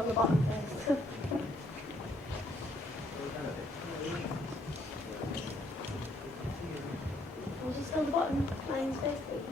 On the bottom first. We'll just fill the bottom lines first, please.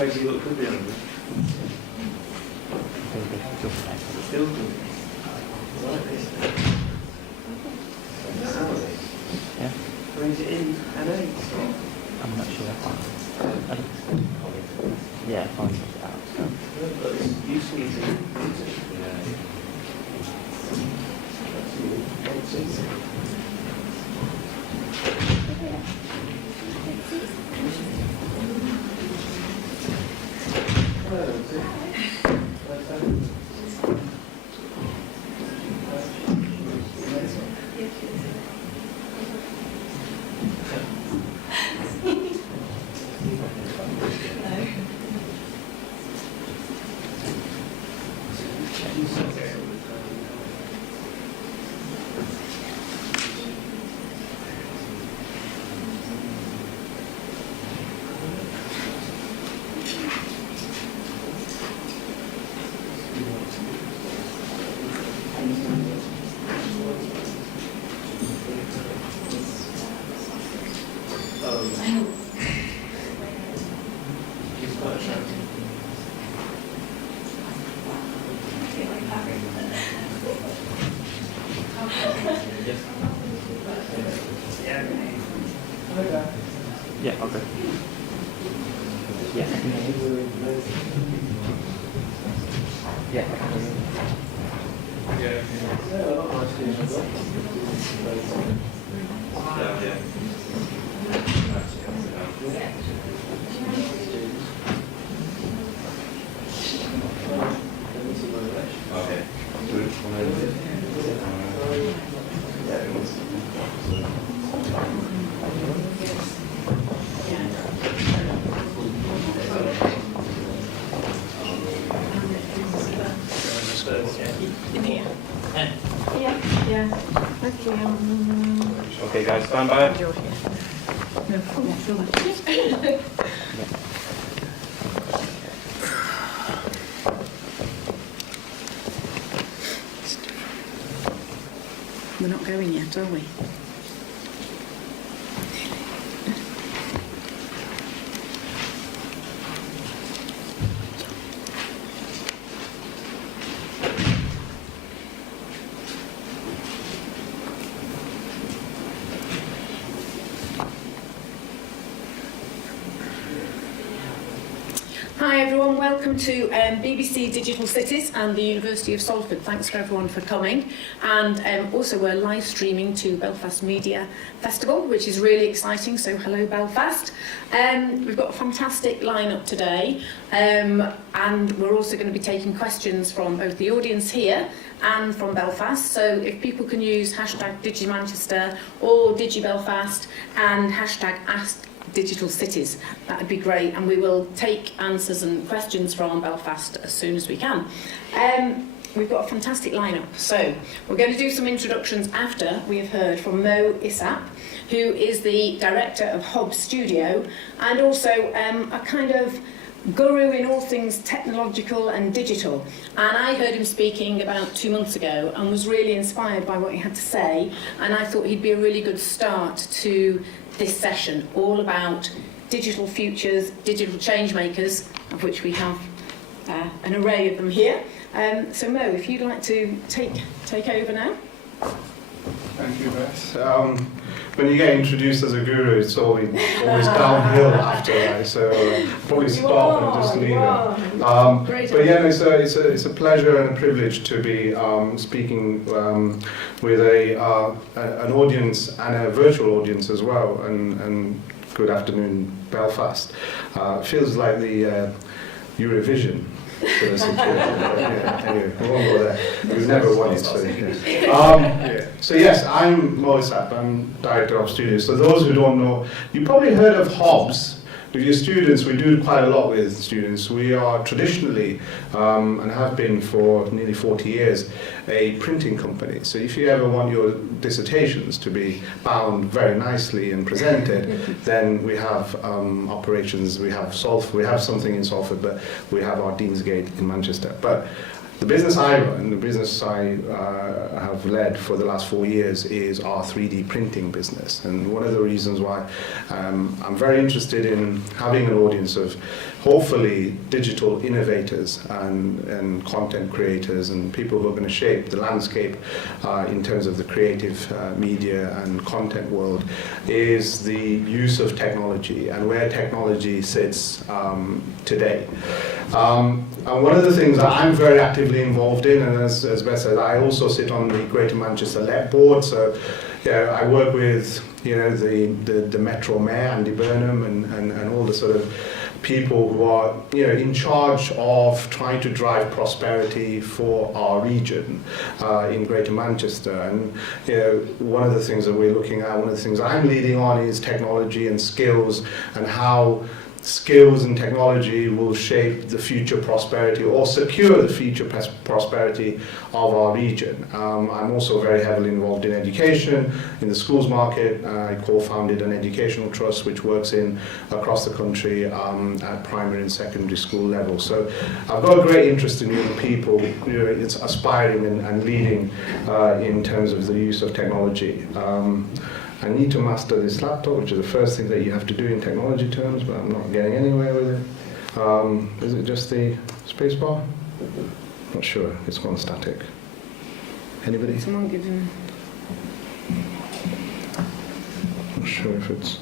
Crazy look could be on it. Still good. Like this. Yeah. Brings it in and out. I'm not sure. Yeah, fine. But it's useful to Yeah, okay. Yeah. Yeah. Yeah. Okay, guys, stand by. We're not going yet, are we? Hi everyone, welcome to BBC Digital Cities and the University of Salford. Thanks for everyone for coming. And also we're live streaming to Belfast Media Festival, which is really exciting, so hello Belfast. We've got a fantastic lineup today, and we're also going to be taking questions from both the audience here and from Belfast. So if people can use hashtag DigiManchester or DigiBelfast and hashtag #AskDigitalCities, that would be great, and we will take answers and questions from Belfast as soon as we can. We've got a fantastic lineup, so we're going to do some introductions after we have heard from Isap, who is the director of Hobs Studio and also a kind of guru in all things technological and digital. And I heard him speaking about 2 months ago and was really inspired by what he had to say, and I thought he'd be a really good start to this session, all about digital futures, digital change makers, of which we have an array of them here. So Mo, if you'd like to take over now. Thank you, Beth. When you get introduced as a guru, it's always downhill after that, so probably stop and just leave it. But yeah, it's a pleasure and a privilege to be speaking with an audience and a virtual audience as well. And good afternoon, Belfast. Feels like the Eurovision. Anyway, we won't go there. We've never won it. So yes, I'm Isap. I'm director of studios. So those who don't know, you probably heard of Hobs. With your students, we do quite a lot with students. We are traditionally, and have been for nearly 40 years, a printing company. So if you ever want your dissertations to be bound very nicely and presented, then we have operations. We have something in Salford, but we have our Deansgate in Manchester. But the business I run, the business I have led for the last 4 years, is our 3D printing business. And one of the reasons why I'm very interested in having an audience of hopefully digital innovators and content creators and people who are going to shape the landscape in terms of the creative media and content world is the use of technology and where technology sits today. And one of the things that I'm very actively involved in, and as Beth said, I also sit on the Greater Manchester LEP board, so yeah, I work with the Metro Mayor, Andy Burnham, and all the sort of people who are in charge of trying to drive prosperity for our region in Greater Manchester. And one of the things that we're looking at, one of the things I'm leading on is technology and skills, and how skills and technology will shape the future prosperity or secure the future prosperity of our region. I'm also very heavily involved in education, in the schools market. I co-founded an educational trust which works across the country at primary and secondary school level. So I've got a great interest in young people it's aspiring and leading in terms of the use of technology. I need to master this laptop, which is the first thing that you have to do in technology terms, but I'm not getting anywhere with it. Is it just the space bar? Not sure, it's gone static. Anybody? Someone give him. Not sure if it's...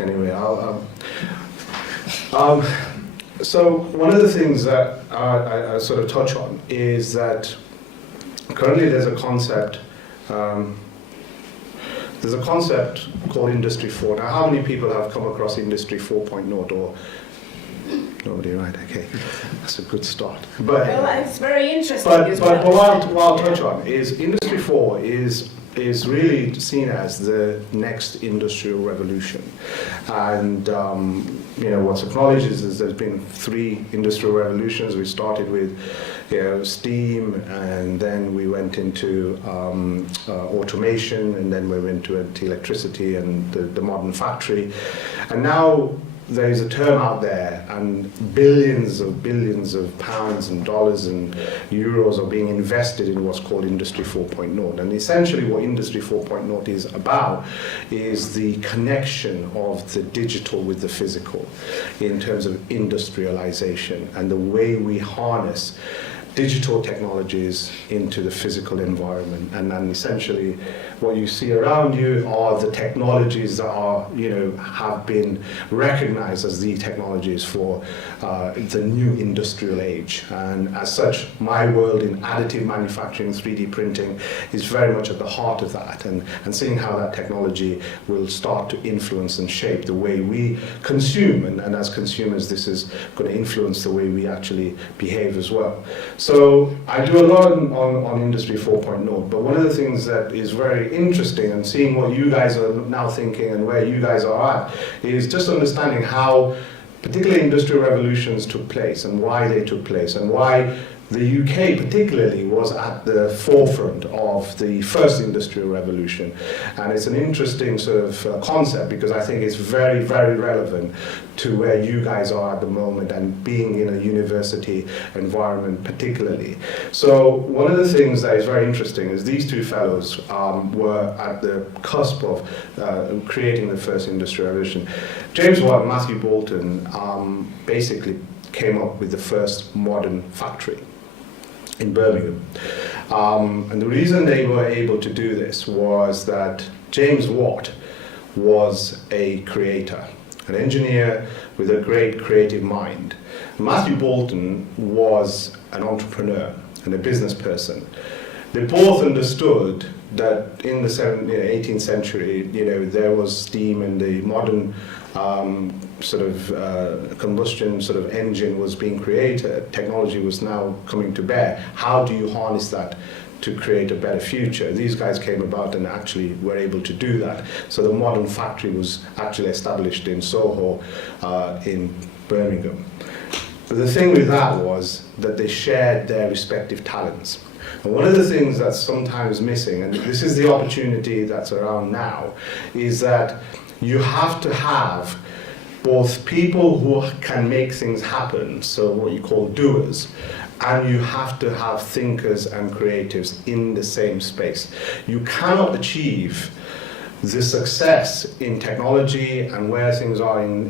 Anyway, so one of the things that I sort of touch on is that currently there's a concept called Industry 4. Now, how many people have come across Industry 4.0 or Nobody, right? Okay, that's a good start. But Well, it's very interesting but as well. what I'll touch on is Industry 4 is really seen as the next industrial revolution. And what's acknowledged is there's been 3 industrial revolutions. We started with steam, and then we went into automation, and then we went to electricity and the modern factory. And now there is a term out there, and billions of pounds and dollars and euros are being invested in what's called Industry 4.0. And essentially what Industry 4.0 is about is the connection of the digital with the physical in terms of industrialization and the way we harness digital technologies into the physical environment. And then essentially what you see around you are the technologies that are, have been recognized as the technologies for the new industrial age. And as such, my world in additive manufacturing, 3D printing is very much at the heart of that, and seeing how that technology will start to influence and shape the way we consume. And as consumers, this is going to influence the way we actually behave as well. So I do a lot on Industry 4.0, but one of the things that is very interesting, and seeing what you guys are now thinking and where you guys are at, is just understanding how particularly industrial revolutions took place and why they took place, and why the UK particularly was at the forefront of the first industrial revolution. And it's an interesting sort of concept, because I think it's very, very relevant to where you guys are at the moment, and being in a university environment particularly. So one of the things that is very interesting is these 2 fellows were at the cusp of creating the first industrial revolution. James Watt and Matthew Bolton basically came up with the first modern factory in Birmingham. And the reason they were able to do this was that James Watt was a creator, an engineer with a great creative mind. Matthew Bolton was an entrepreneur and a business person. They both understood that in the 18th century, there was steam, and the modern combustion sort of engine was being created. Technology was now coming to bear. How do you harness that to create a better future? These guys came about and actually were able to do that. So the modern factory was actually established in Soho in Birmingham. But the thing with that was that they shared their respective talents. And one of the things that's sometimes missing, and this is the opportunity that's around now, is that you have to have both people who can make things happen, so what you call doers, and you have to have thinkers and creatives in the same space. You cannot achieve the success in technology and where things are in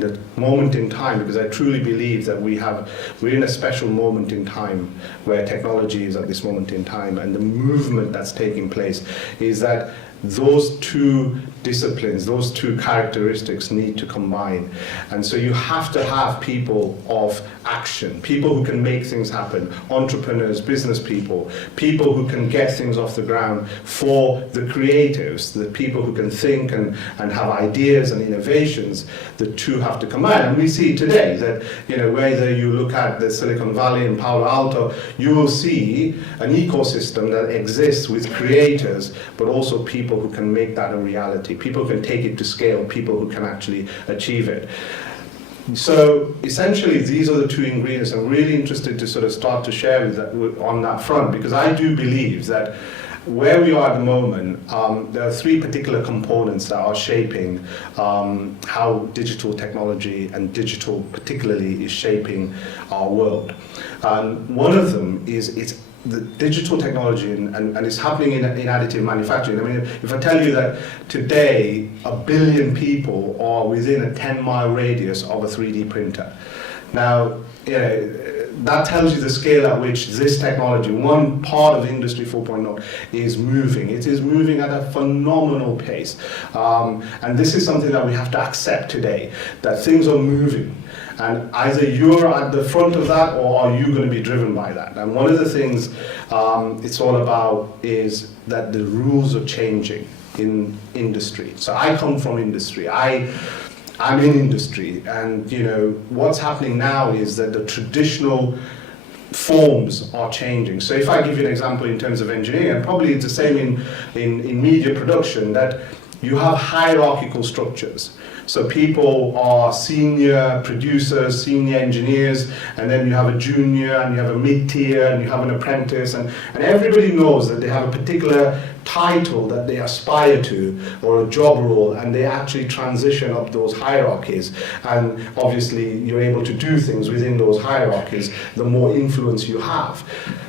the moment in time, because I truly believe that we're in a special moment in time where technology is at this moment in time, and the movement that's taking place is that those 2 disciplines, those 2 characteristics need to combine. And so you have to have people of action, people who can make things happen, entrepreneurs, business people, people who can get things off the ground, for the creatives, the people who can think and have ideas and innovations. The 2 have to combine. And we see today that, whether you look at the Silicon Valley and Palo Alto, you will see an ecosystem that exists with creators, but also people who can make that a reality, people who can take it to scale, people who can actually achieve it. So essentially, these are the 2 ingredients. I'm really interested to sort of start to share on that front, because I do believe that where we are at the moment, there are 3 particular components that are shaping how digital technology and digital particularly is shaping our world. And one of them is the digital technology, and it's happening in additive manufacturing. I mean, if I tell you that today 1 billion people are within a 10-mile radius of a 3D printer. Now, that tells you the scale at which this technology, one part of Industry 4.0, is moving. It is moving at a phenomenal pace. And this is something that we have to accept today, that things are moving. And either you're at the front of that, or are you going to be driven by that? And one of the things it's all about is that the rules are changing in industry. So I come from industry. I'm in industry, and what's happening now is that the traditional forms are changing. So if I give you an example in terms of engineering, and probably it's the same in media production, that you have hierarchical structures. So people are senior producers, senior engineers, and then you have a junior, and you have a mid-tier, and you have an apprentice, and everybody knows that they have a particular title that they aspire to, or a job role, and they actually transition up those hierarchies. And obviously you're able to do things within those hierarchies, the more influence you have.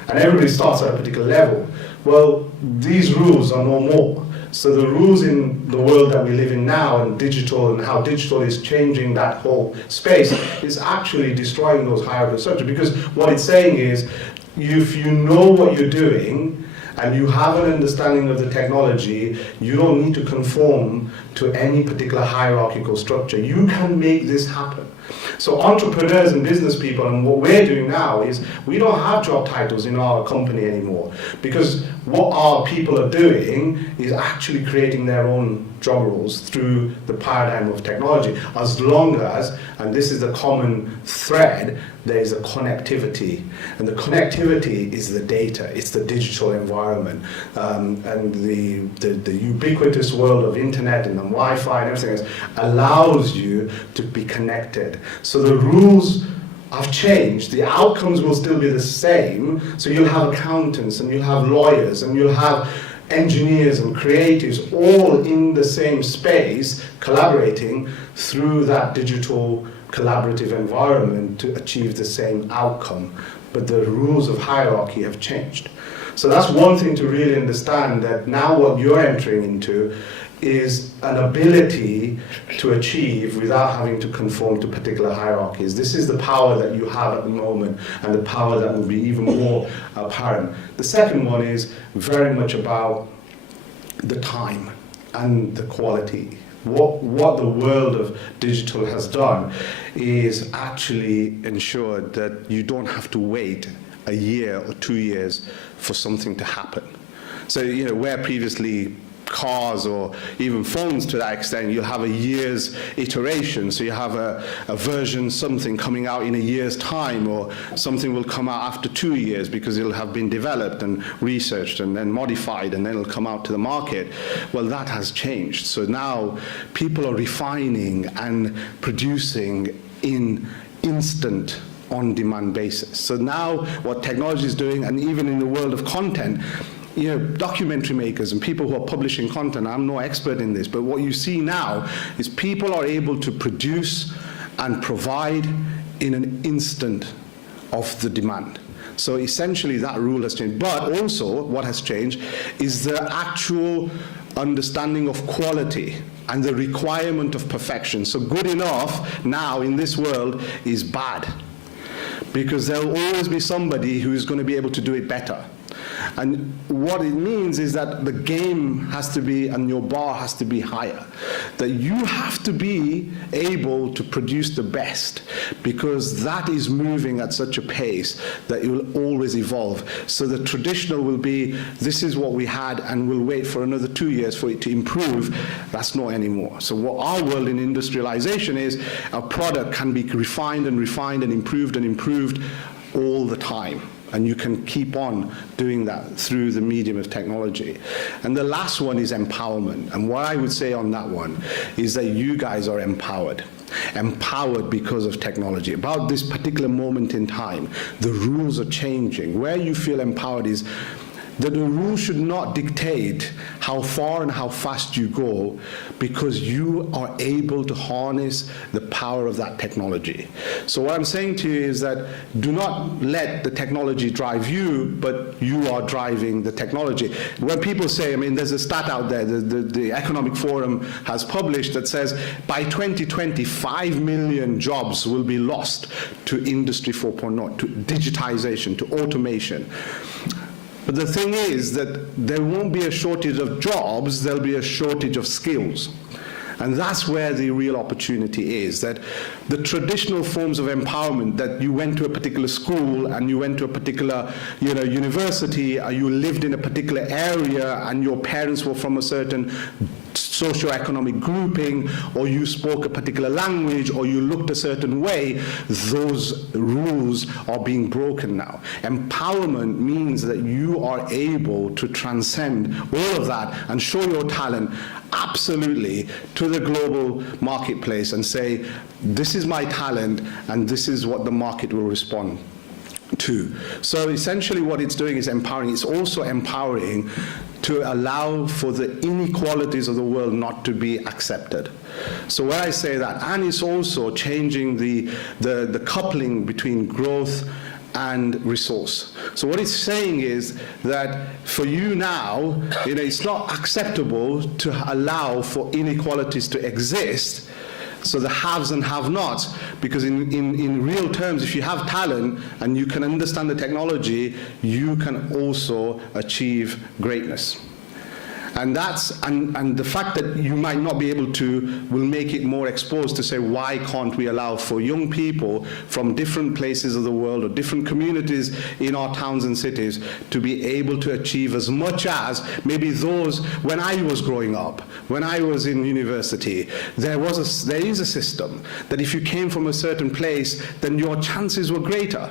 And everybody starts at a particular level. Well, these rules are no more. So the rules in the world that we live in now, and digital, and how digital is changing that whole space, is actually destroying those hierarchical structures. Because what it's saying is, if you know what you're doing, and you have an understanding of the technology, you don't need to conform to any particular hierarchical structure. You can make this happen. So entrepreneurs and business people, and what we're doing now is, we don't have job titles in our company anymore, because what our people are doing is actually creating their own job roles through the paradigm of technology, as long as, and this is the common thread, there is a connectivity. And the connectivity is the data, it's the digital environment, and the ubiquitous world of internet and the Wi-Fi and everything else allows you to be connected. So the rules have changed, the outcomes will still be the same. So you'll have accountants, and you'll have lawyers, and you'll have engineers and creatives all in the same space, collaborating through that digital collaborative environment to achieve the same outcome. But the rules of hierarchy have changed. So that's one thing to really understand, that now what you're entering into is an ability to achieve without having to conform to particular hierarchies. This is the power that you have at the moment, and the power that will be even more apparent. The second one is very much about the time and the quality. What the world of digital has done is actually ensured that you don't have to wait a year or 2 years for something to happen. So, where previously cars or even phones to that extent, you'll have a year's iteration. So you have a version something coming out in a year's time, or something will come out after 2 years because it'll have been developed and researched and then modified, and then it'll come out to the market. Well, that has changed. So now people are refining and producing in instant, on-demand basis. So now what technology is doing, and even in the world of content, documentary makers and people who are publishing content, I'm no expert in this, but what you see now is people are able to produce and provide in an instant of the demand. So essentially that rule has changed. But also what has changed is the actual understanding of quality and the requirement of perfection. So good enough now in this world is bad, because there will always be somebody who is going to be able to do it better. And what it means is that the game has to be, and your bar has to be higher. That you have to be able to produce the best, because that is moving at such a pace that it will always evolve. So the traditional will be, this is what we had, and we'll wait for another 2 years for it to improve. That's not anymore. So what our world in industrialization is, a product can be refined and refined and improved all the time. And you can keep on doing that through the medium of technology. And the last one is empowerment. And what I would say on that one is that you guys are empowered. Empowered because of technology. About this particular moment in time, the rules are changing. Where you feel empowered is that the rules should not dictate how far and how fast you go, because you are able to harness the power of that technology. So what I'm saying to you is that do not let the technology drive you, but you are driving the technology. When people say, there's a stat out there, the Economic Forum has published that says by 2020, 5 million jobs will be lost to Industry 4.0, to digitization, to automation. But the thing is that there won't be a shortage of jobs, there'll be a shortage of skills. And that's where the real opportunity is, that the traditional forms of empowerment, that you went to a particular school and you went to a particular university, or you lived in a particular area and your parents were from a certain socioeconomic grouping, or you spoke a particular language, or you looked a certain way, those rules are being broken now. Empowerment means that you are able to transcend all of that and show your talent absolutely to the global marketplace and say, this is my talent and this is what the market will respond to. So essentially what it's doing is empowering. It's also empowering to allow for the inequalities of the world not to be accepted. So when I say that, and it's also changing the coupling between growth and resource. So what it's saying is that for you now, it's not acceptable to allow for inequalities to exist, so the haves and have-nots, because in real terms, if you have talent and you can understand the technology, you can also achieve greatness. And the fact that you might not be able to will make it more exposed to say, why can't we allow for young people from different places of the world or different communities in our towns and cities to be able to achieve as much as maybe those when I was growing up, when I was in university, there is a system that if you came from a certain place, then your chances were greater.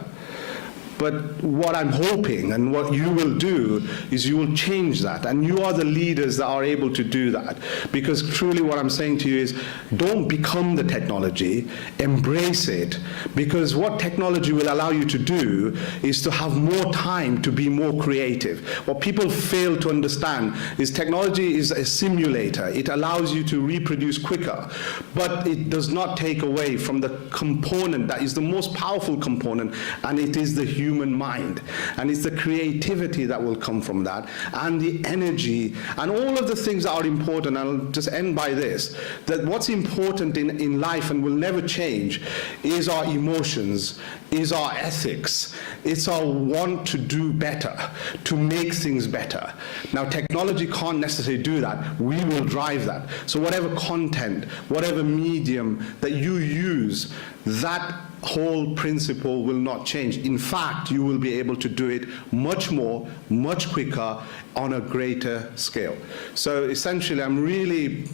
But what I'm hoping and what you will do is you will change that, and you are the leaders that are able to do that. Because truly what I'm saying to you is, don't become the technology, embrace it, because what technology will allow you to do is to have more time to be more creative. What people fail to understand is technology is a simulator. It allows you to reproduce quicker, but it does not take away from the component that is the most powerful component, and it is the human mind, and it's the creativity that will come from that, and the energy, and all of the things that are important. I'll just end by this, that what's important in life and will never change is our emotions, is our ethics, it's our want to do better, to make things better. Now, technology can't necessarily do that. We will drive that. So whatever content, whatever medium that you use, that whole principle will not change. In fact, you will be able to do it much more, much quicker, on a greater scale. So essentially, I'm really,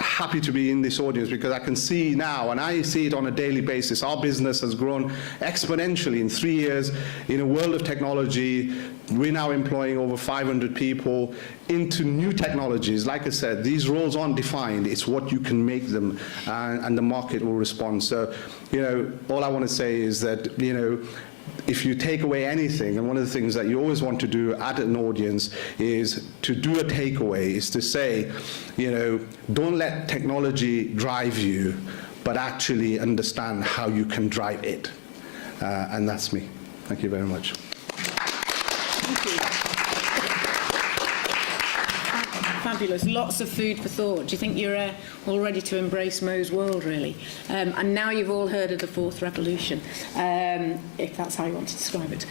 happy to be in this audience, because I can see now, and I see it on a daily basis, our business has grown exponentially in 3 years. In a world of technology, we're now employing over 500 people into new technologies. Like I said, these roles aren't defined. It's what you can make them, and the market will respond. So, all I want to say is that, if you take away anything, and one of the things that you always want to do at an audience is to do a takeaway, is to say, don't let technology drive you, but actually understand how you can drive it. And that's me. Thank you very much. Thank you. Fabulous. Lots of food for thought. Do you think you're all ready to embrace Mo's world, really? And now you've all heard of the fourth revolution, if that's how you want to describe it.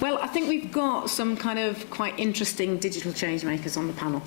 Well, I think we've got some kind of quite interesting digital change makers on the panel.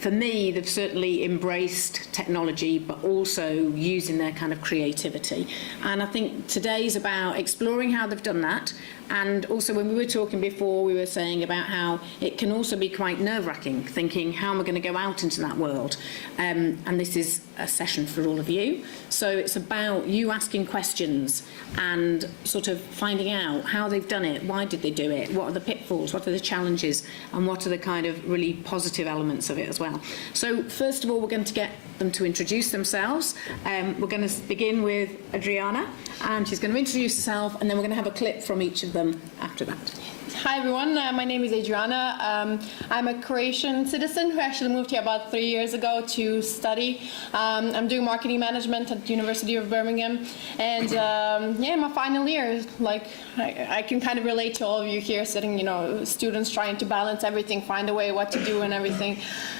For me, they've certainly embraced technology, but also using their kind of creativity. And I think today's about exploring how they've done that. And also, when we were talking before, we were saying about how it can also be quite nerve-wracking, thinking, how am I going to go out into that world? And this is a session for all of you. So it's about you asking questions and sort of finding out how they've done it, why did they do it, what are the pitfalls, what are the challenges, and what are the kind of really positive elements of it as well. So first of all, we're going to get them to introduce themselves. We're going to begin with Adriana, and she's going to introduce herself, and then we're going to have a clip from each of them after that. Hi everyone, my name is Adriana. I'm a Croatian citizen who actually moved here about 3 years ago to study. I'm doing marketing management at the University of Birmingham, and yeah, my final year. Like I can kind of relate to all of you here, sitting, students trying to balance everything, find a way what to do and everything.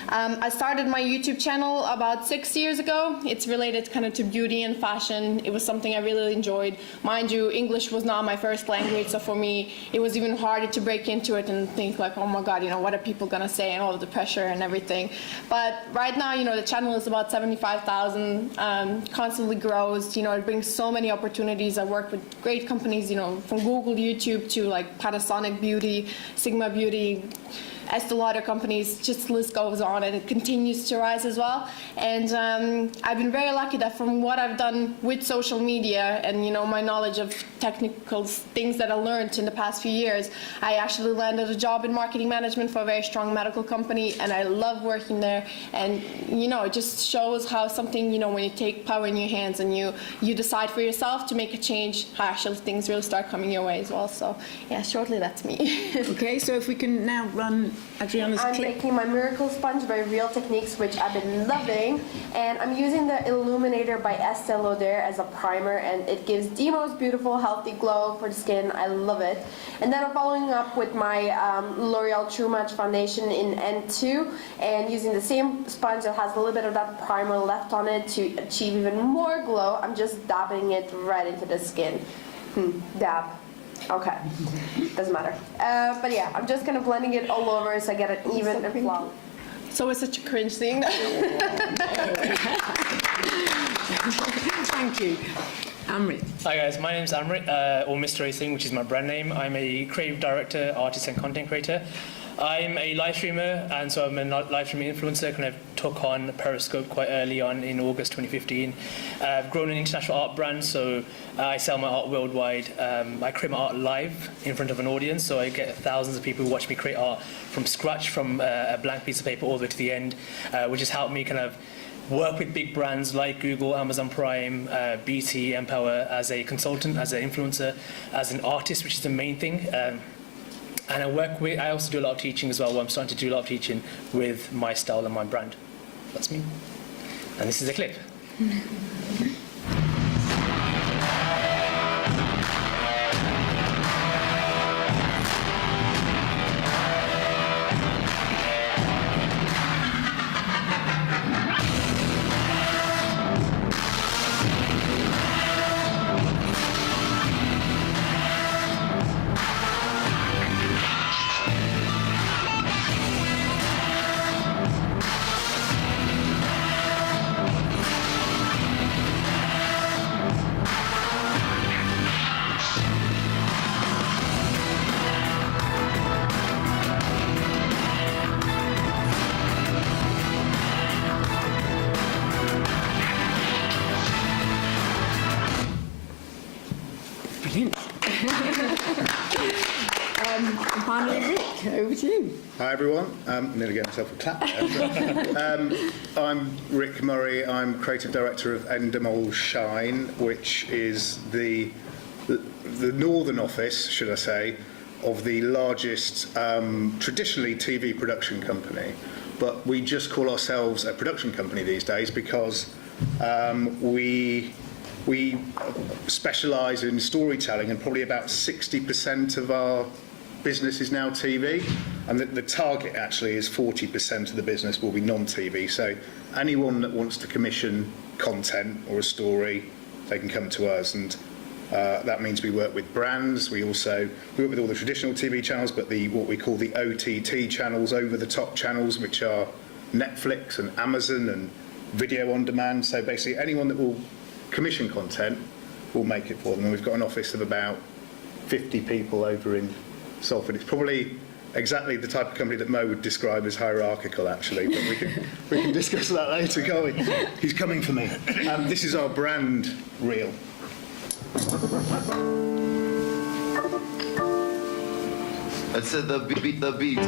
I started my YouTube channel about 6 years ago. It's related kind of to beauty and fashion. It was something I really enjoyed. Mind you, English was not my first language, so for me it was even harder to break into it and think like, oh my God, what are people gonna say, and all of the pressure and everything. But right now, the channel is about 75,000, constantly grows. It brings so many opportunities. I work with great companies, from Google, YouTube to like Panasonic Beauty, Sigma Beauty, Estee Lauder companies, just the list goes on, and it continues to rise as well. And I've been very lucky that from what I've done with social media and, you know, my knowledge of technical things that I learned in the past few years, I actually landed a job in marketing management for a very strong medical company, and I love working there. And, you know, it just shows how something, you know, when you take power in your hands and you decide for yourself to make a change, how actually things really start coming your way as well. So, yeah, shortly that's me. Okay, so if we can now run Adriana's I'm clip. making my Miracle Sponge by Real Techniques, which I've been loving, and I'm using the Illuminator by Estee Lauder as a primer, and it gives the most beautiful, healthy glow for the skin. I love it. And then I'm following up with my L'Oreal True Match Foundation in N2, and using the same sponge that has a little bit of that primer left on it to achieve even more glow. I'm just dabbing it right into the skin. Dab. Okay, doesn't matter. But yeah, I'm just kind of blending it all over so I get it even and flawless. It's always such a cringe thing. Thank you. Amrit. Hi guys, my name's Amrit, or Mr. Singh, which is my brand name. I'm a creative director, artist and content creator. I'm a live streamer, and so I'm a live streaming influencer. Kind of took on Periscope quite early on in August 2015. I've grown an international art brand, so I sell my art worldwide. I create my art live in front of an audience, so I get thousands of people who watch me create art from scratch, from a blank piece of paper all the way to the end, which has helped me kind of work with big brands like Google, Amazon Prime, BT, Empower as a consultant, as an influencer, as an artist, which is the main thing. And I also do a lot of teaching as well, where I'm starting to do a lot of teaching with my style and my brand. That's me. And this is a clip. Brilliant. And finally, Rick, over to you. Hi everyone, nearly gave myself a clap there. I'm Rick Murray, I'm Creative Director of Endemol Shine, which is the northern office, should I say, of the largest traditionally TV production company. But we just call ourselves a production company these days because we specialise in storytelling, and probably about 60% of our business is now TV, and the target actually is 40% of the business will be non-TV. So anyone that wants to commission content or a story, they can come to us, and that means we work with brands. We work with all the traditional TV channels, but what we call the OTT channels, over-the-top channels, which are Netflix and Amazon and video on demand. So basically anyone that will commission content, we'll make it for them. And we've got an office of about 50 people over in Salford. It's probably exactly the type of company that Mo would describe as hierarchical, actually, but we can discuss that later, can't we? He's coming for me. This is our brand reel. It's the beat. The beat.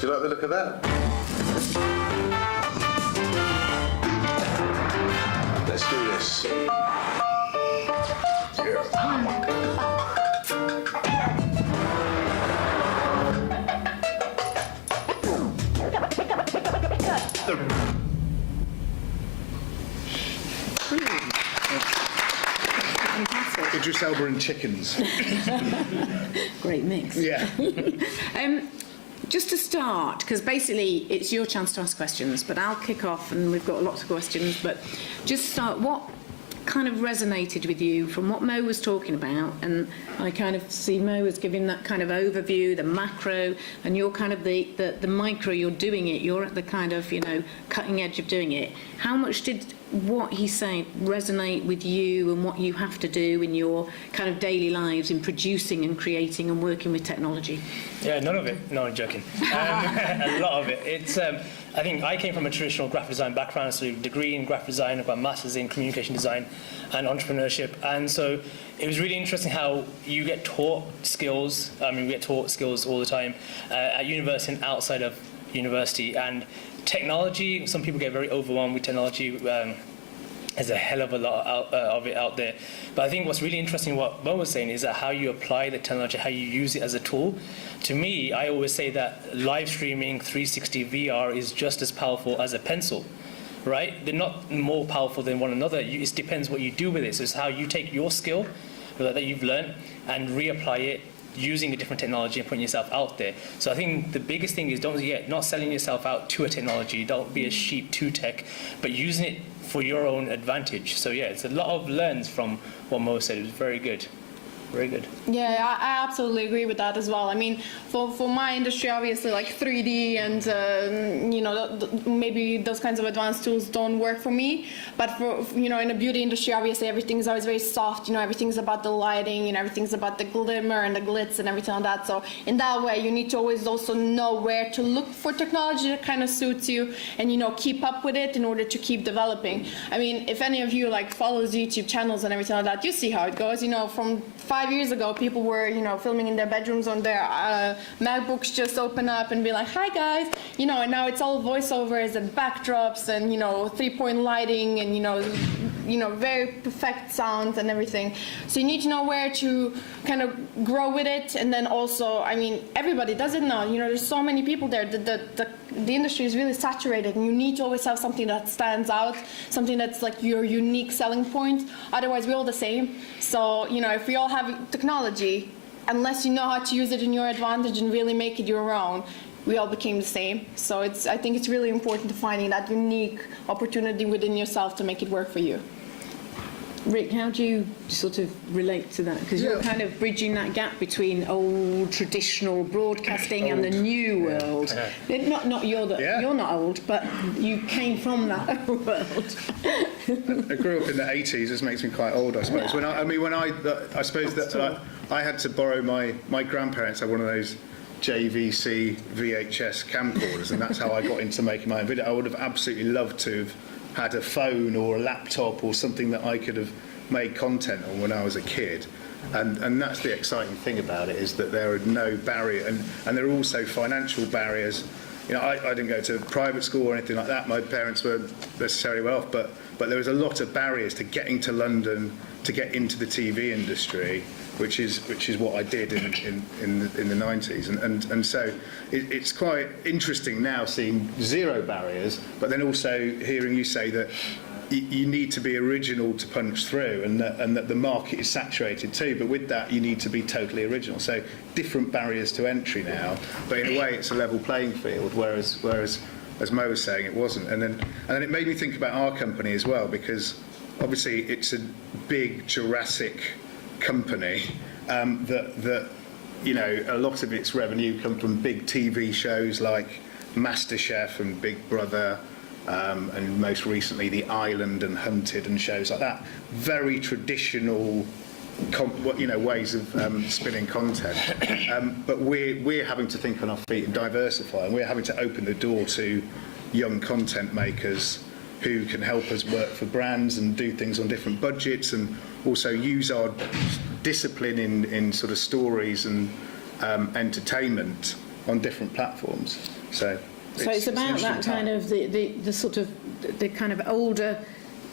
Do you like the look of that? Let's do this. Idris Elba and chickens. Great mix. Yeah. Just to start, because basically it's your chance to ask questions, but I'll kick off, and we've got lots of questions, but just start, what kind of resonated with you from what Mo was talking about? And I kind of see Mo as giving that kind of overview, the macro, and you're kind of the micro, you're doing it, you're at the kind of, cutting edge of doing it. How much did what he's saying resonate with you and what you have to do in your kind of daily lives in producing and creating and working with technology? Yeah, none of it. No, I'm joking. A lot of it. It's, I think I came from a traditional graphic design background, so a degree in graphic design, I've got a master's in communication design and entrepreneurship. And so it was really interesting how you get taught skills. We get taught skills all the time at university and outside of university. And technology, some people get very overwhelmed with technology. There's a hell of a lot of it out there. But I think what's really interesting, what Mo was saying, is that how you apply the technology, how you use it as a tool. To me, I always say that live streaming 360 VR is just as powerful as a pencil, right? They're not more powerful than one another. It depends what you do with it. So it's how you take your skill that you've learned and reapply it using a different technology and putting yourself out there. So I think the biggest thing is don't forget, not selling yourself out to a technology. Don't be a sheep to tech, but using it for your own advantage. So yeah, it's a lot of learns from what Mo said. It was very good. Very good. Yeah, I absolutely agree with that as well. I mean, for my industry, obviously, like 3D and, maybe those kinds of advanced tools don't work for me. But for, in the beauty industry, obviously, everything's always very soft. Everything's about the lighting, everything's about the glimmer and the glitz and everything like that. So in that way, you need to always also know where to look for technology that kind of suits you and, keep up with it in order to keep developing. I mean, if any of you, follows YouTube channels and everything like that, you see how it goes. From 5 years ago, people were, filming in their bedrooms on their MacBooks, just open up and be like, hi guys, and now it's all voiceovers and backdrops and, 3-point lighting and, very perfect sounds and everything. So you need to know where to kind of grow with it. And then also, I mean, everybody does it now. There's so many people there. The industry is really saturated, and you need to always have something that stands out, something that's like your unique selling point. Otherwise, we're all the same. So, if we all have technology, unless you know how to use it in your advantage and really make it your own, we all became the same. So I think it's really important to finding that unique opportunity within yourself to make it work for you. Rick, how do you sort of relate to that? Because you're kind of bridging that gap between old traditional broadcasting and the new world. Not you're not old, but you came from that world. I grew up in the 80s. This makes me quite old, I suppose. I suppose that I had to borrow my grandparents had one of those JVC VHS camcorders, and that's how I got into making my own video. I would have absolutely loved to have had a phone or a laptop or something that I could have made content on when I was a kid. And that's the exciting thing about it, is that there are no barrier, and there are also financial barriers. I didn't go to private school or anything like that. My parents weren't necessarily well off, but there was a lot of barriers to getting to London, to get into the TV industry, which is what I did in the 90s, and so it's quite interesting now seeing zero barriers, but then also hearing you say that you need to be original to punch through, and that the market is saturated too. But with that, you need to be totally original. So different barriers to entry now, but in a way, it's a level playing field. Whereas as Mo was saying, it wasn't. And then it made me think about our company as well, because obviously it's a big Jurassic company that a lot of its revenue come from big TV shows like MasterChef and Big Brother, and most recently The Island and Hunted and shows like that. Very traditional ways of spinning content, but we're having to think on our feet and diversify, and we're having to open the door to young content makers who can help us work for brands and do things on different budgets, and also use our discipline in sort of stories and entertainment on different platforms. So it's about that kind of the sort of the kind of older,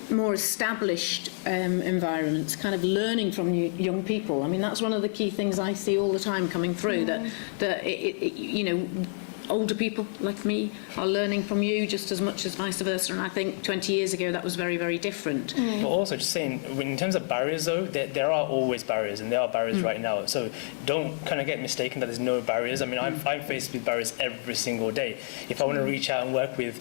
more established environments, kind of learning from young people. I mean, that's one of the key things I see all the time coming through, that older people like me are learning from you just as much as vice versa. And I think 20 years ago that was very, very different. But also just saying, in terms of barriers though, there are always barriers, and there are barriers right now. So don't kind of get mistaken that there's no barriers. I mean, I'm faced with barriers every single day. If I want to reach out and work with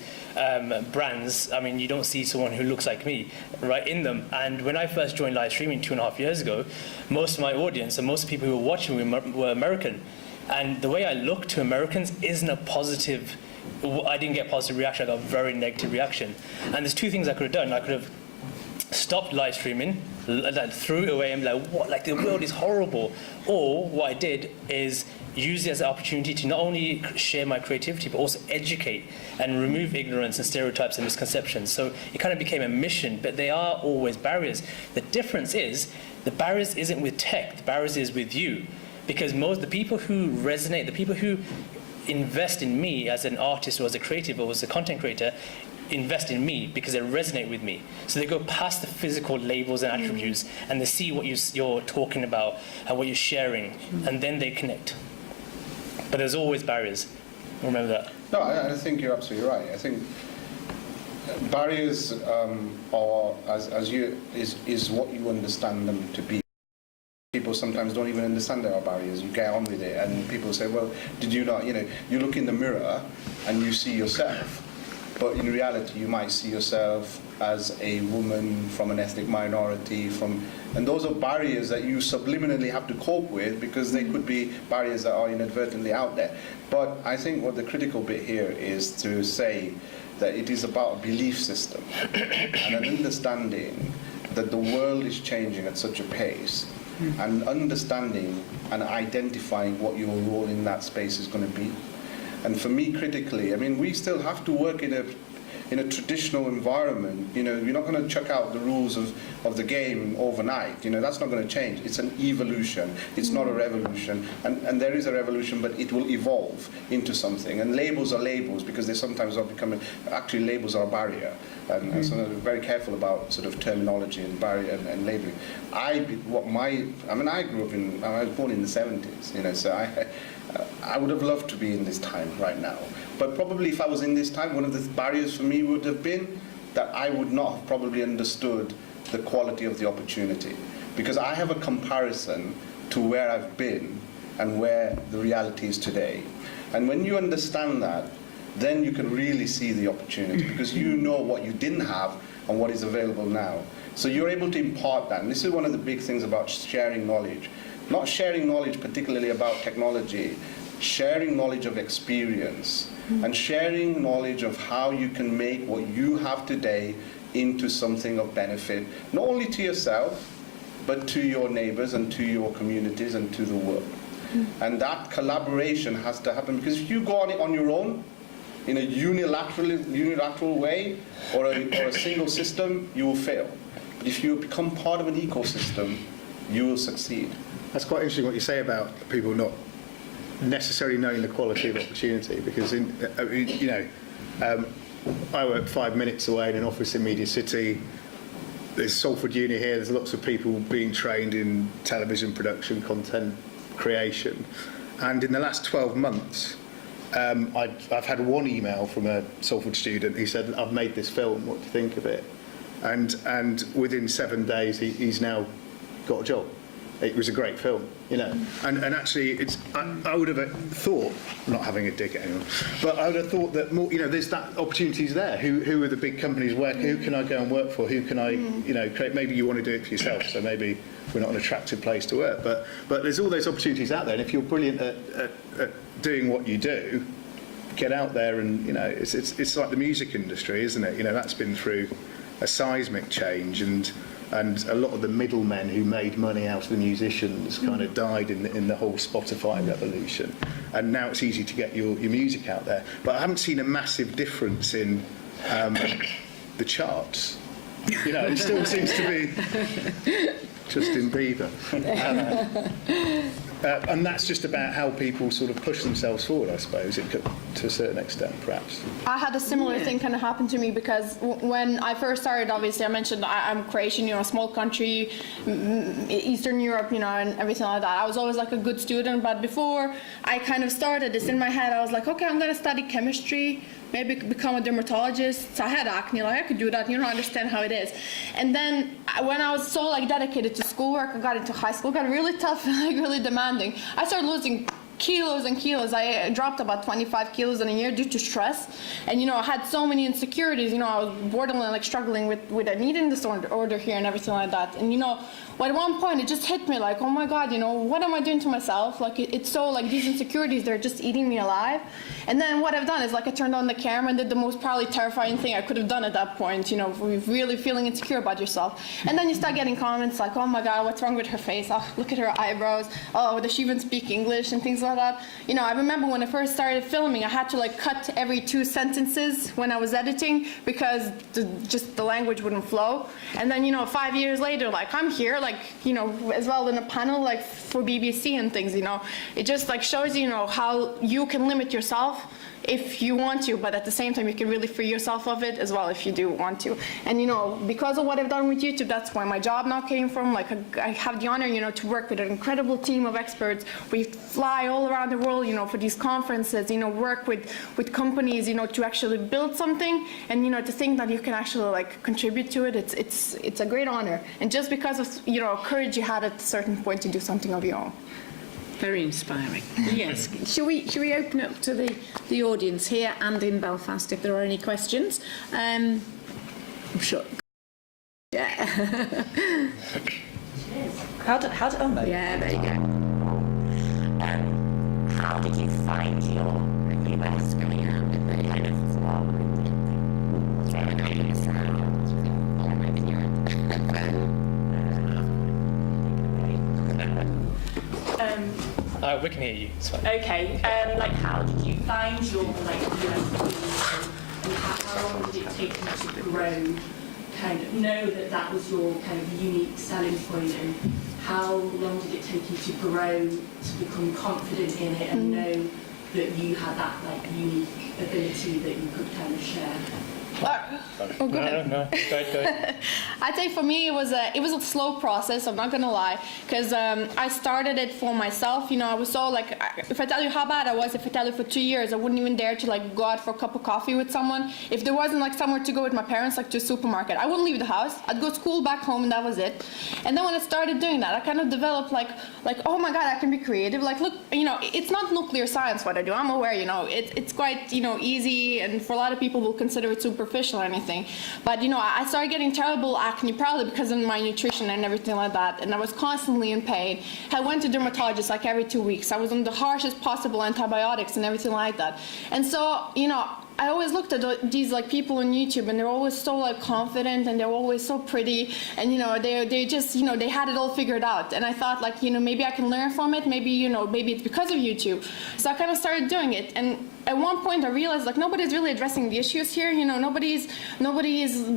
brands, I mean, you don't see someone who looks like me right in them. And when I first joined live streaming 2.5 years ago, most of my audience and most of the people who were watching me were American. And the way I look to Americans isn't a positive. I didn't get a positive reaction. I got a very negative reaction. And there's two things I could have done. I could have stopped live streaming, like, threw it away and be like, what? Like, the world is horrible. Or what I did is use it as an opportunity to not only share my creativity, but also educate and remove ignorance and stereotypes and misconceptions. So it kind of became a mission, but they are always barriers. The difference is, the barriers isn't with tech, the barriers is with you. Because the people who resonate, the people who invest in me as an artist or as a creative or as a content creator, invest in me because they resonate with me. So they go past the physical labels and attributes, and they see what you're talking about and what you're sharing, and then they connect. But there's always barriers. Remember that. No, I think you're absolutely right. I think barriers are is what you understand them to be. People sometimes don't even understand there are barriers. You get on with it, and people say, well, did you not, you look in the mirror and you see yourself, but in reality you might see yourself as a woman from an ethnic minority, and those are barriers that you subliminally have to cope with, because they could be barriers that are inadvertently out there. But I think what the critical bit here is to say that it is about a belief system and an understanding that the world is changing at such a pace, and understanding and identifying what your role in that space is going to be. And for me, critically, I mean, we still have to work in a traditional environment. You're not going to chuck out the rules of the game overnight. That's not going to change. It's an evolution. It's not a revolution. And there is a revolution, but it will evolve into something. And labels are labels, because they sometimes are becoming, actually labels are a barrier. And so I'm very careful about sort of terminology and barrier and labeling. I grew up I was born in the 70s, so I would have loved to be in this time right now. But probably if I was in this time, one of the barriers for me would have been that I would not have probably understood the quality of the opportunity. Because I have a comparison to where I've been and where the reality is today. And when you understand that, then you can really see the opportunity, because you know what you didn't have and what is available now. So you're able to impart that. And this is one of the big things about sharing knowledge. Not sharing knowledge particularly about technology, sharing knowledge of experience, and sharing knowledge of how you can make what you have today into something of benefit, not only to yourself, but to your neighbors and to your communities and to the world. And that collaboration has to happen, because if you go on it on your own, in a unilateral way, or a single system, you will fail. But if you become part of an ecosystem, you will succeed. That's quite interesting what you say about people not necessarily knowing the quality of opportunity, because I work 5 minutes away in an office in Media City. There's Salford Uni here. There's lots of people being trained in television production, content creation, and in the last 12 months, I've had one email from a Salford student. He said, "I've made this film. What do you think of it?" And within 7 days, he's now got a job. It was a great film, And actually, I would have thought, not having a dig at anyone, but I would have thought that more, there's that opportunities there. Who are the big companies? Who can I go and work for? Who can I, create? Maybe you want to do it for yourself, so maybe we're not an attractive place to work. But there's all those opportunities out there, and if you're brilliant at doing what you do, get out there and it's like the music industry, isn't it? That's been through a seismic change, and a lot of the middlemen who made money out of the musicians kind of died in the whole Spotify revolution, and now it's easy to get your music out there. But I haven't seen a massive difference in the charts. It still seems to be Justin Bieber. And that's just about how people sort of push themselves forward, I suppose, to a certain extent, perhaps. I had a similar thing kind of happen to me because when I first started, obviously I mentioned I'm Croatian, you know, a small country, Eastern Europe, you know, and everything like that. I was always like a good student, but before I kind of started this in my head, I was like, okay, I'm going to study chemistry, maybe become a dermatologist. So I had acne, like I could do that, you know, understand how it is. And then when I was so like dedicated to schoolwork, I got into high school, got really tough and like really demanding. I started losing kilos and kilos. I dropped about 25 kilos in a year due to stress. And, you know, I had so many insecurities. You know, I was borderline like struggling with an eating disorder here and everything like that. And, you know, at one point it just hit me like, oh my God, you know, what am I doing to myself? Like it's so like these insecurities, they're just eating me alive. And then what I've done is like I turned on the camera and did the most probably terrifying thing I could have done at that point, you know, really feeling insecure about yourself. And then you start getting comments like, oh my God, what's wrong with her face? Oh, look at her eyebrows. Oh, does she even speak English and things like that. You know, I remember when I first started filming, I had to like cut every 2 sentences when I was editing because just the language wouldn't flow. And then, you know, 5 years later, like I'm here, like, you know, as well in a panel like for BBC and things, you know, it just like shows you know how you can limit yourself if you want to, but at the same time you can really free yourself of it as well if you do want to. And you know, because of what I've done with YouTube, that's where my job now came from. Like I have the honor, you know, to work with an incredible team of experts. We fly all around the world, you know, for these conferences, you know, work with companies, you know, to actually build something. And you know, to think that you can actually like contribute to it, it's a great honor. And just because of, you know, courage you had at a certain point to do something of your own. Very inspiring. Yes. Shall we open up to the audience here and in Belfast if there are any questions? I'm sure. Yeah. How did Yeah, there you go. How did you find your US growing up in the kind of We can hear you. It's fine. Okay, like how did you find your like US and how long did it take you to grow, kind of know that was your kind of unique selling point, and how long did it take you to grow to become confident in it and know that you had that like unique ability that you could kind of share? Oh, go ahead. No, go ahead. I'd say for me it was a slow process. I'm not gonna lie, because I started it for myself. You know, I was so like, if I tell you how bad I was, if I tell you for 2 years, I wouldn't even dare to like go out for a cup of coffee with someone. If there wasn't like somewhere to go with my parents, like to a supermarket, I wouldn't leave the house. I'd go to school back home, and that was it. And then when I started doing that, I kind of developed like oh my God, I can be creative. Like look, you know, it's not nuclear science what I do. I'm aware, you know, it's quite, you know, easy, and for a lot of people will consider it superficial or anything. But you know, I started getting terrible acne probably because of my nutrition and everything like that, and I was constantly in pain. I went to dermatologists like every 2 weeks. I was on the harshest possible antibiotics and everything like that. And so, you know, I always looked at these like people on YouTube, and they're always so like confident, and they're always so pretty, and you know, they just, you know, they had it all figured out. And I thought like, you know, maybe I can learn from it. Maybe, you know, maybe it's because of YouTube. So I kind of started doing it. And at one point I realized like nobody's really addressing the issues here. You know, nobody is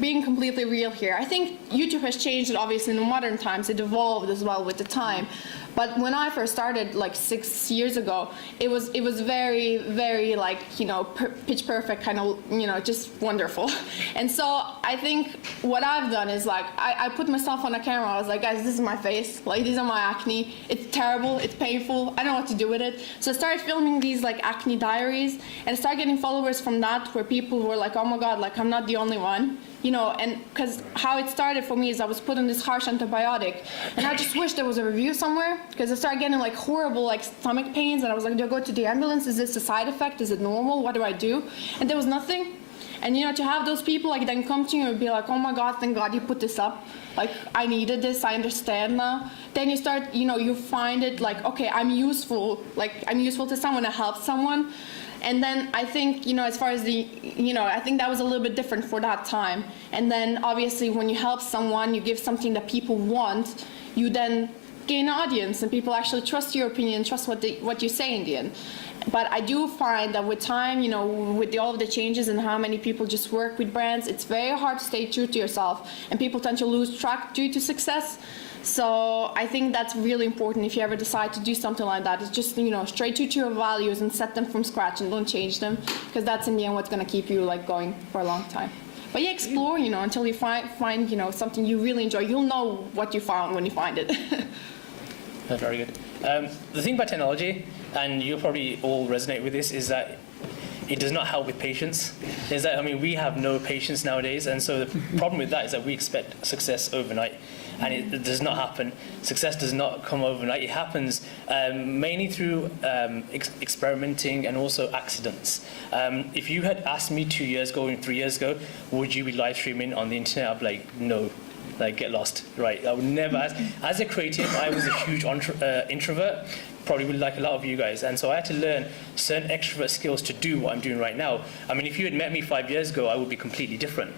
being completely real here. I think YouTube has changed it obviously in the modern times. It evolved as well with the time. But when I first started like 6 years ago, it was very, very like, you know, pitch perfect kind of, you know, just wonderful. And so I think what I've done is like, I put myself on a camera. I was like, guys, this is my face. Like, these are my acne. It's terrible. It's painful. I don't know what to do with it. So I started filming these like acne diaries, and I started getting followers from that, where people were like, oh my God, like I'm not the only one. You know, and because how it started for me is I was put on this harsh antibiotic, and I just wish there was a review somewhere, because I started getting like horrible like stomach pains, and I was like, do I go to the ambulance? Is this a side effect? Is it normal? What do I do? And there was nothing. And you know, to have those people like then come to you and be like, oh my God, thank God you put this up. Like, I needed this, I understand now. Then you start, you know, you find it like, okay, I'm useful. Like, I'm useful to someone, to help someone. And then I think, you know, as far as the, you know, I think that was a little bit different for that time. And then obviously when you help someone, you give something that people want, you then gain an audience, and people actually trust your opinion, trust what you say in the end. But I do find that with time, you know, with all of the changes and how many people just work with brands, it's very hard to stay true to yourself, and people tend to lose track due to success. So I think that's really important if you ever decide to do something like that. It's just, you know, straight to your values and set them from scratch and don't change them, because that's in the end what's going to keep you like going for a long time. But yeah, explore, you know, until you find you know, something you really enjoy. You'll know what you found when you find it. That's very good. The thing about technology, and you'll probably all resonate with this, is that it does not help with patience. Is that, I mean, we have no patience nowadays, and so the problem with that is that we expect success overnight, and it does not happen. Success does not come overnight. It happens mainly through experimenting and also accidents. If you had asked me 2 years ago and 3 years ago, would you be live streaming on the internet? I'd be like, no. Like, get lost, right? I would never. As a creative, I was a huge introvert, probably like a lot of you guys, and so I had to learn certain extrovert skills to do what I'm doing right now. I mean, if you had met me 5 years ago, I would be completely different.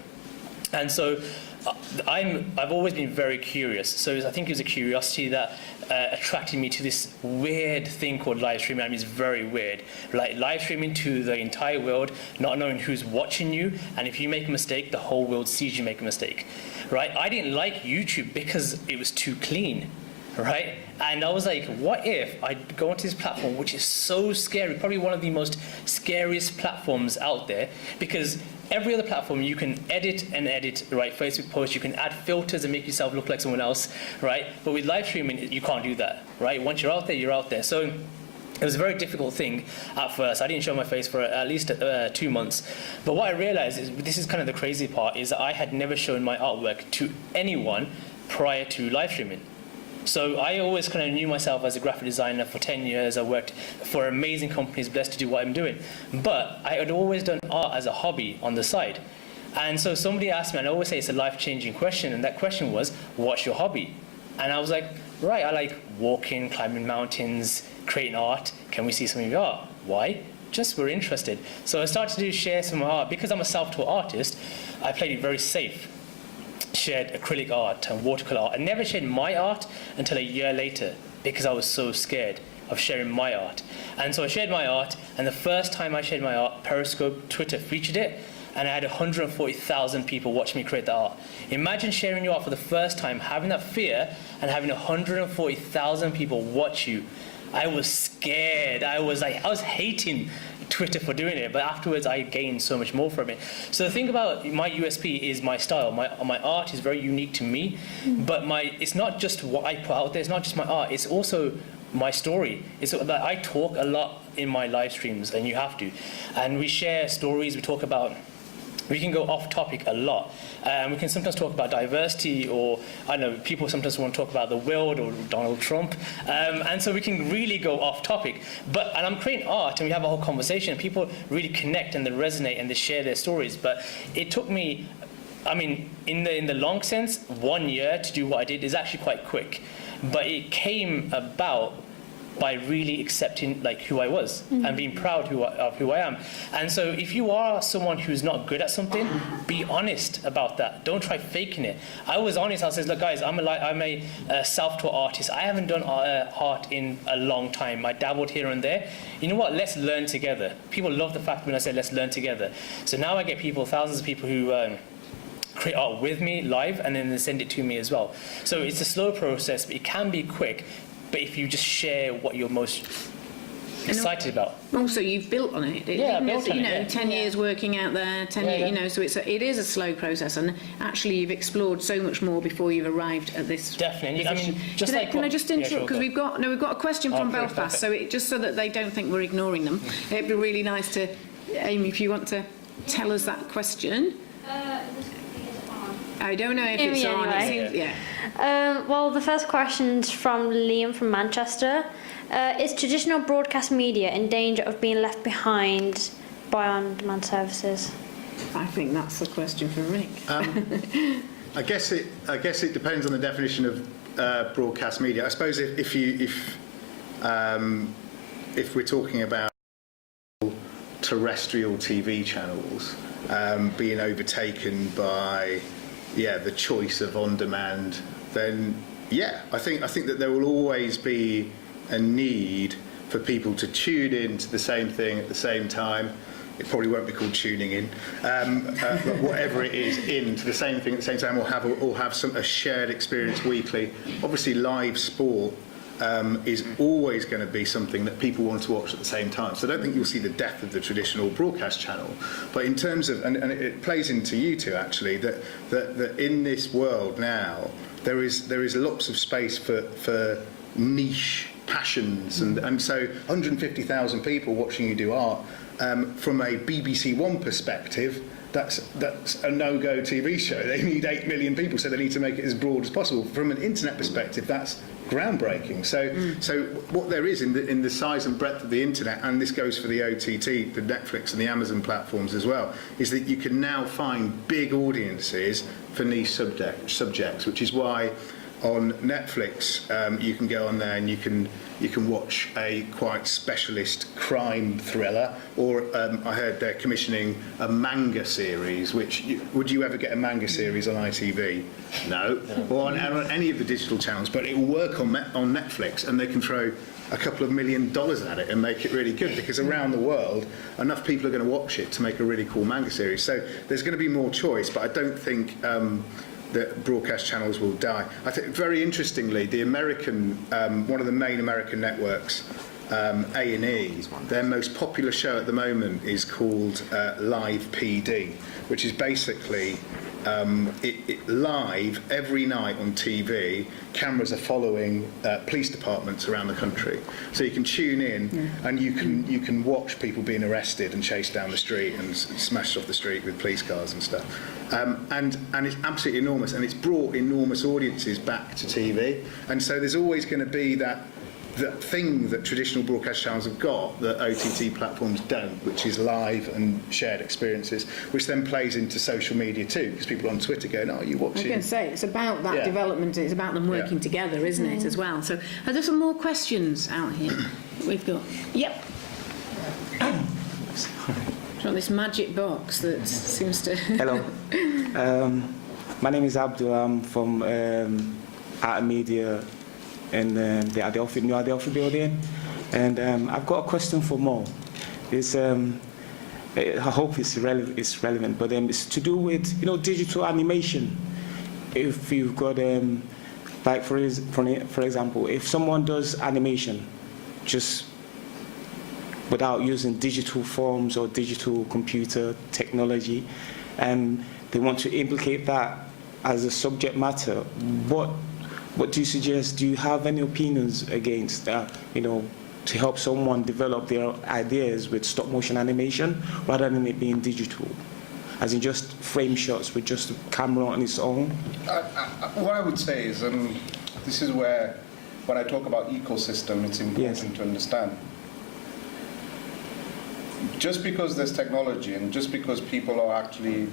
And so I've always been very curious. So I think it was a curiosity that attracted me to this weird thing called live streaming. I mean, it's very weird. Like live streaming to the entire world, not knowing who's watching you, and if you make a mistake, the whole world sees you make a mistake. Right? I didn't like YouTube because it was too clean, right? And I was like, what if I go onto this platform, which is so scary, probably one of the most scariest platforms out there, because every other platform you can edit, right? Facebook posts, you can add filters and make yourself look like someone else, right? But with live streaming, you can't do that, right? Once you're out there, you're out there. So it was a very difficult thing at first. I didn't show my face for at least 2 months. But what I realized is, this is kind of the crazy part, is that I had never shown my artwork to anyone prior to live streaming. So I always kind of knew myself as a graphic designer for 10 years. I worked for amazing companies, blessed to do what I'm doing. But I had always done art as a hobby on the side. And so somebody asked me, and I always say it's a life-changing question, and that question was, what's your hobby? And I was like, right, I like walking, climbing mountains, creating art. Can we see some of your art? Why? Just we're interested. So I started to share some art. Because I'm a self-taught artist, I played it very safe. Shared acrylic art and watercolor art. I never shared my art until a year later because I was so scared of sharing my art. And so I shared my art, and the first time I shared my art, Periscope, Twitter featured it, and I had 140,000 people watch me create the art. Imagine sharing your art for the first time, having that fear, and having 140,000 people watch you. I was scared. I was hating Twitter for doing it, but afterwards I gained so much more from it. So the thing about my USP is my style. My art is very unique to me, but it's not just what I put out there. It's not just my art. It's also my story. It's that I talk a lot in my live streams, and you have to. And we share stories. We can go off topic a lot. We can sometimes talk about diversity, or I don't know, people sometimes want to talk about the world or Donald Trump. And so we can really go off topic. And I'm creating art, and we have a whole conversation, and people really connect and they resonate and they share their stories. But it took me, I mean, in the long sense, 1 year to do what I did is actually quite quick. But it came about by really accepting like who I was and being proud of who I am. And so if you are someone who's not good at something, be honest about that. Don't try faking it. I was honest. I said, look guys, I'm a self-taught artist. I haven't done art in a long time. I dabbled here and there. You know what? Let's learn together. People love the fact when I say let's learn together. So now I get thousands of people who create art with me live, and then they send it to me as well. So it's a slow process, but it can be quick. But if you just share what you're most excited about. Also, you've built on it. Yeah, built on it. You know, 10 years working out there, 10 years, you know, so it is a slow process, and actually you've explored so much more before you've arrived at this. Definitely. I mean, just can I just interrupt, because we've got a question from Belfast, perfect. so just so that they don't think we're ignoring them. It'd be really nice to, Amy, if you want to tell us that question. I don't know if it's on. Anyway. It seems, Well, the first question's from Liam from Manchester. Is traditional broadcast media in danger of being left behind by on-demand services? I think that's a question for Rick. I guess it depends on the definition of broadcast media. I suppose if we're talking about terrestrial TV channels being overtaken by the choice of on-demand, then I think that there will always be a need for people to tune in to the same thing at the same time. it probably won't be called tuning in, but whatever it is, into the same thing at the same time, or have a shared experience weekly. Obviously, live sport is always going to be something that people want to watch at the same time. So I don't think you'll see the death of the traditional broadcast channel. But in terms of, and it plays into you two actually, that in this world now, there is lots of space for niche passions, and so 150,000 people watching you do art, from a BBC One perspective, that's a no-go TV show. They need 8 million people, so they need to make it as broad as possible. From an internet perspective, that's groundbreaking. So what there is in the size and breadth of the internet, and this goes for the OTT, the Netflix and the Amazon platforms as well, is that you can now find big audiences for niche subjects, which is why on Netflix you can go on there and you can watch a quite specialist crime thriller, or I heard they're commissioning a manga series. Would you ever get a manga series on ITV? No. Or on any of the digital channels, but it will work on Netflix, and they can throw a couple of $1 million at it and make it really good, because around the world enough people are going to watch it to make a really cool manga series. So there's going to be more choice, but I don't think that broadcast channels will die. I think, very interestingly, the American, one of the main American networks, A&E, their most popular show at the moment is called Live PD, which is basically it live every night on TV. Cameras are following police departments around the country, so you can tune in and you can watch people being arrested and chased down the street and smashed off the street with police cars and stuff. And it's absolutely enormous, and it's brought enormous audiences back to TV. And so there's always going to be that thing that traditional broadcast channels have got that OTT platforms don't, which is live and shared experiences, which then plays into social media too, because people on Twitter going, "Oh, you watching?" I was going to say, it's about that development, it's about them working together, isn't it, as well? So are there some more questions out here? We've got, yep. From this magic box that seems to... Hello. My name is Abdul. I'm from Art and Media in the Adelphi, new Adelphi building. And I've got a question for Mo. I hope it's relevant, but it's to do with, digital animation. If you've got, like for example, if someone does animation, just without using digital forms or digital computer technology, and they want to implicate that as a subject matter, what do you suggest? Do you have any opinions against that, to help someone develop their ideas with stop motion animation rather than it being digital, as in just frame shots with just a camera on its own? What I would say is, this is where, when I talk about ecosystem, it's important to understand. Just because there's technology and just because people are actually,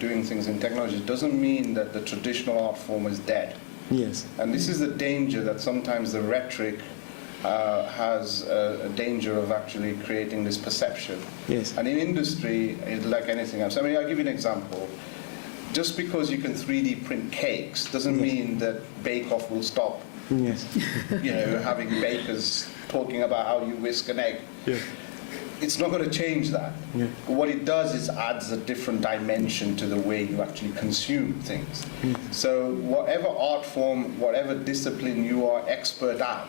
doing things in technology doesn't mean that the traditional art form is dead. Yes. And this is the danger that sometimes the rhetoric has a danger of actually creating this perception. Yes. And in industry, it's like anything else. I'll give you an example. Just because you can 3D print cakes doesn't mean that Bake Off will stop. Yes. Having bakers talking about how you whisk an egg. Yeah. It's not going to change that. Yeah. But what it does is adds a different dimension to the way you actually consume things. So whatever art form, whatever discipline you are expert at,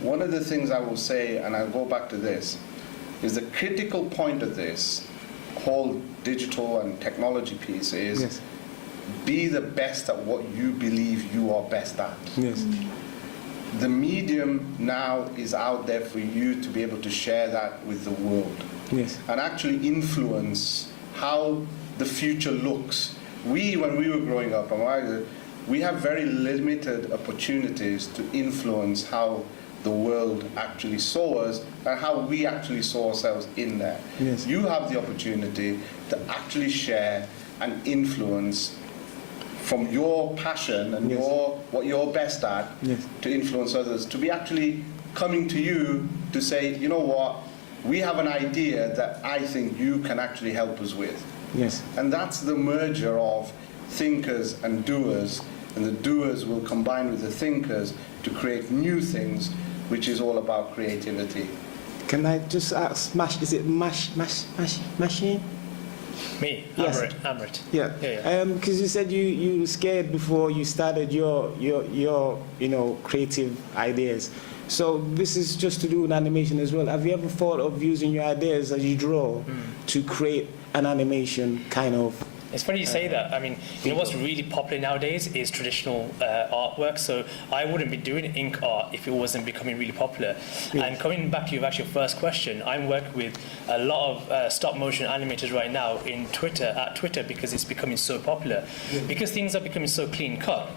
one of the things I will say, and I'll go back to this, is the critical point of this whole digital and technology piece is be the best at what you believe you are best at. Yes. The medium now is out there for you to be able to share that with the world. Yes. And actually influence how the future looks. When we were growing up, we have very limited opportunities to influence how the world actually saw us and how we actually saw ourselves in there. Yes. You have the opportunity to actually share and influence from your passion and what you're best at to influence others, to be actually coming to you to say, you know what, we have an idea that I think you can actually help us with. Yes. And that's the merger of thinkers and doers, and the doers will combine with the thinkers to create new things, which is all about creativity. Can I just ask, is it machine? Me, Yes. Amrit. Yeah. Because you said you were scared before you started your creative ideas. So this is just to do with animation as well. Have you ever thought of using your ideas as you draw to create an animation kind of? It's funny you say that. I mean, you know what's really popular nowadays is traditional artwork. So I wouldn't be doing ink art if it wasn't becoming really popular. Yes. And coming back to your first question, I'm working with a lot of stop motion animators right now at Twitter because it's becoming so popular. Because things are becoming so clean cut.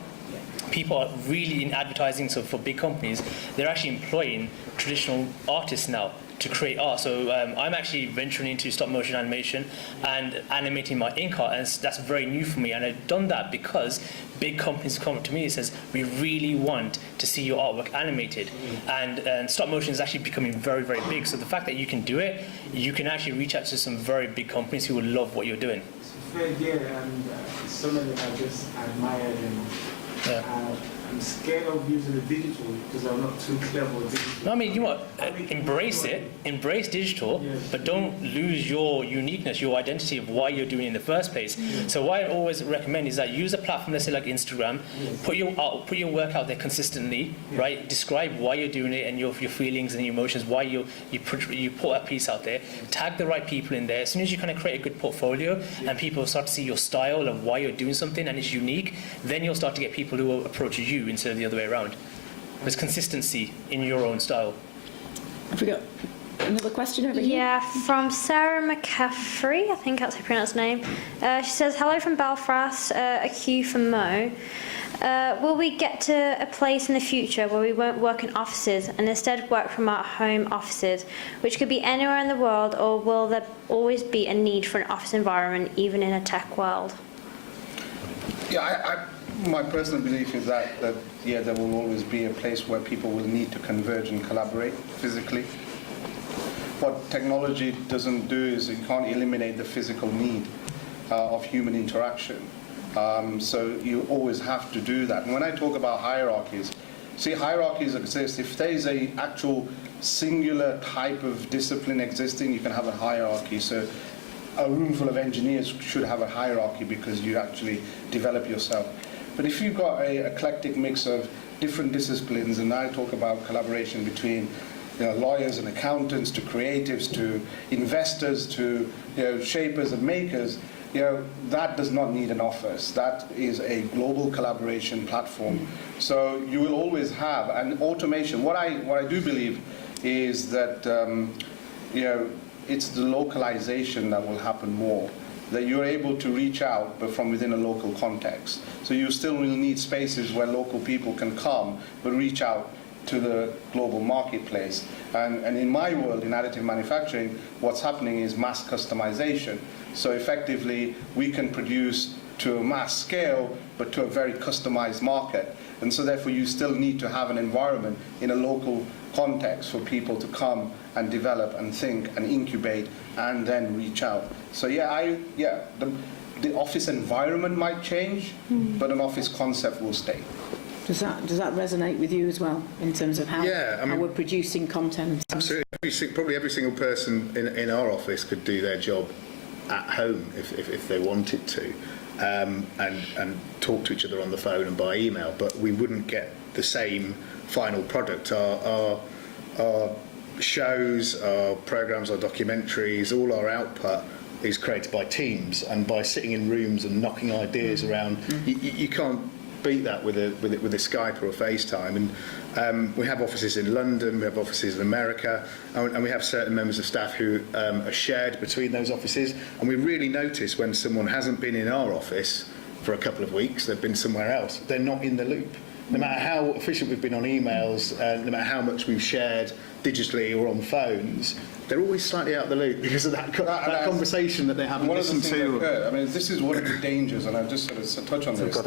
People are really in advertising, so for big companies, they're actually employing traditional artists now to create art. So I'm actually venturing into stop motion animation and animating my ink art, and that's very new for me. And I've done that because big companies come up to me and says, we really want to see your artwork animated. And stop motion is actually becoming very, very big. So the fact that you can do it, you can actually reach out to some very big companies who will love what you're doing. It's very dear, and some of them I just admire them. Yeah. I'm scared of using the digital because I'm not too clever with digital. No, I mean, you know what? Embrace it. Embrace digital, but don't lose your uniqueness, your identity of why you're doing it in the first place. So what I always recommend is that use a platform, let's say like Instagram, put your work out there consistently, right? Describe why you're doing it and your feelings and your emotions, why you put a piece out there. Tag the right people in there. As soon as you kind of create a good portfolio and people start to see your style and why you're doing something and it's unique, then you'll start to get people who will approach you instead of the other way around. There's consistency in your own style. Have we got another question over here? Yeah, from Sarah McCaffrey, I think that's how you pronounce her name. She says, hello from Belfast, a Q for Mo. Will we get to a place in the future where we won't work in offices and instead work from our home offices, which could be anywhere in the world, or will there always be a need for an office environment, even in a tech world? Yeah, my personal belief is that there will always be a place where people will need to converge and collaborate physically. What technology doesn't do is it can't eliminate the physical need of human interaction. So you always have to do that. And when I talk about hierarchies, hierarchies exist. If there is a actual singular type of discipline existing, you can have a hierarchy. So a room full of engineers should have a hierarchy because you actually develop yourself. But if you've got an eclectic mix of different disciplines, and I talk about collaboration between lawyers and accountants to creatives to investors to shapers and makers, that does not need an office. That is a global collaboration platform. So you will always have an automation. What I do believe is that it's the localization that will happen more, that you're able to reach out but from within a local context. So you still will need spaces where local people can come but reach out to the global marketplace. And in my world, in additive manufacturing, what's happening is mass customization. So effectively, we can produce to a mass scale, but to a very customized market. And so therefore, you still need to have an environment in a local context for people to come and develop and think and incubate and then reach out. So the office environment might change, but an office concept will stay. Does that resonate with you as well in terms of how we're producing content? Absolutely. Probably every single person in our office could do their job at home if they wanted to, and talk to each other on the phone and by email, but we wouldn't get the same final product. Our shows, our programmes, our documentaries, all our output is created by teams and by sitting in rooms and knocking ideas around. You can't beat that with a Skype or a FaceTime. And we have offices in London, we have offices in America, and we have certain members of staff who are shared between those offices. And we really notice when someone hasn't been in our office for a couple of weeks, they've been somewhere else. They're not in the loop. No matter how efficient we've been on emails, no matter how much we've shared digitally or on phones, they're always slightly out of the loop because of that conversation that they haven't listened to. I mean, this is one of the dangers, and I'll just sort of touch on this.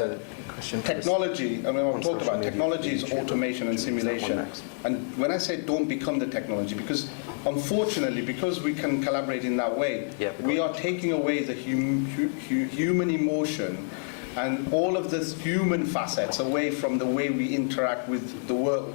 Technology, I mean, I've talked about technology is automation and simulation. And when I say don't become the technology, because unfortunately, because we can collaborate in that way, we are taking away the human emotion and all of the human facets away from the way we interact with the world.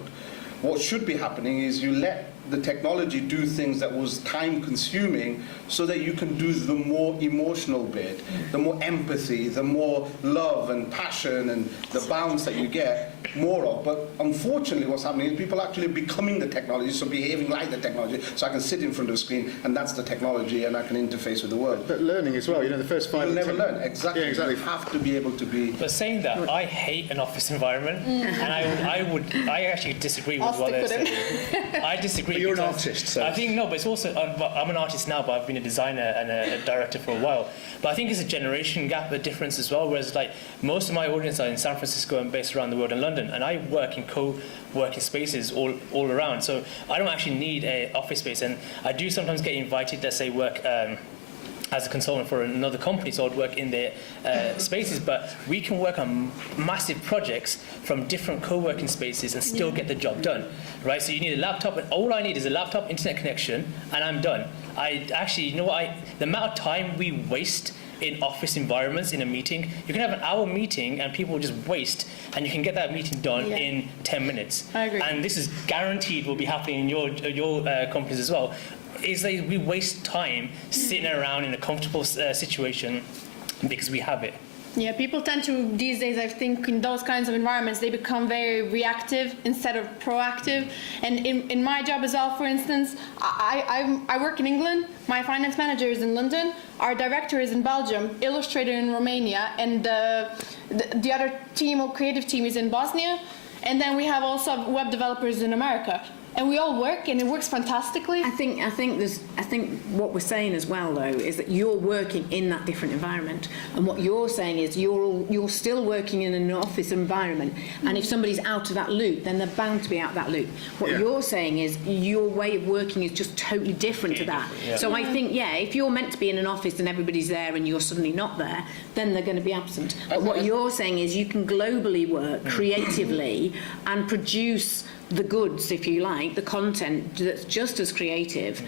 What should be happening is you let the technology do things that was time consuming so that you can do the more emotional bit, the more empathy, the more love and passion and the bounce that you get more of. But unfortunately what's happening is people actually becoming the technology, so behaving like the technology, so I can sit in front of a screen and that's the technology and I can interface with the world. But learning as well, you know, the first 5 You'll or never 10 learn, exactly. Yeah, exactly. You have to be able to be... But saying that, I hate an office environment, and I actually disagree with what they're saying. I disagree. But you're an because artist, so... I think, no, but it's also, I'm an artist now, but I've been a designer and a director for a while. But I think it's a generation gap, a difference as well, whereas like most of my audience are in San Francisco and based around the world in London, and I work in co-working spaces all around, so I don't actually need an office space, and I do sometimes get invited, let's say, work as a consultant for another company, so I'd work in their spaces, but we can work on massive projects from different co-working spaces and still get the job done, right? So you need a laptop, and all I need is a laptop, internet connection, and I'm done. I actually, you know what, the amount of time we waste in office environments in a meeting, you can have an hour meeting and people just waste, and you can get that meeting done in 10 minutes. I agree. And this is guaranteed will be happening in your companies as well. Is that we waste time sitting around in a comfortable situation because we have it. Yeah, people tend to, these days, I think, in those kinds of environments, they become very reactive instead of proactive. And in my job as well, for instance, I work in England, my finance manager is in London, our director is in Belgium, illustrator in Romania, and the other team or creative team is in Bosnia. And then we have also web developers in America. And we all work, and it works fantastically. I think what we're saying as well, though, is that you're working in that different environment, and what you're saying is you're still working in an office environment, and if somebody's out of that loop, then they're bound to be out of that loop. What you're saying is your way of working is just totally different to that. Yeah. So I think, if you're meant to be in an office and everybody's there and you're suddenly not there, then they're going to be absent. But what you're saying is you can globally work creatively and produce the goods, if you like, the content that's just as creative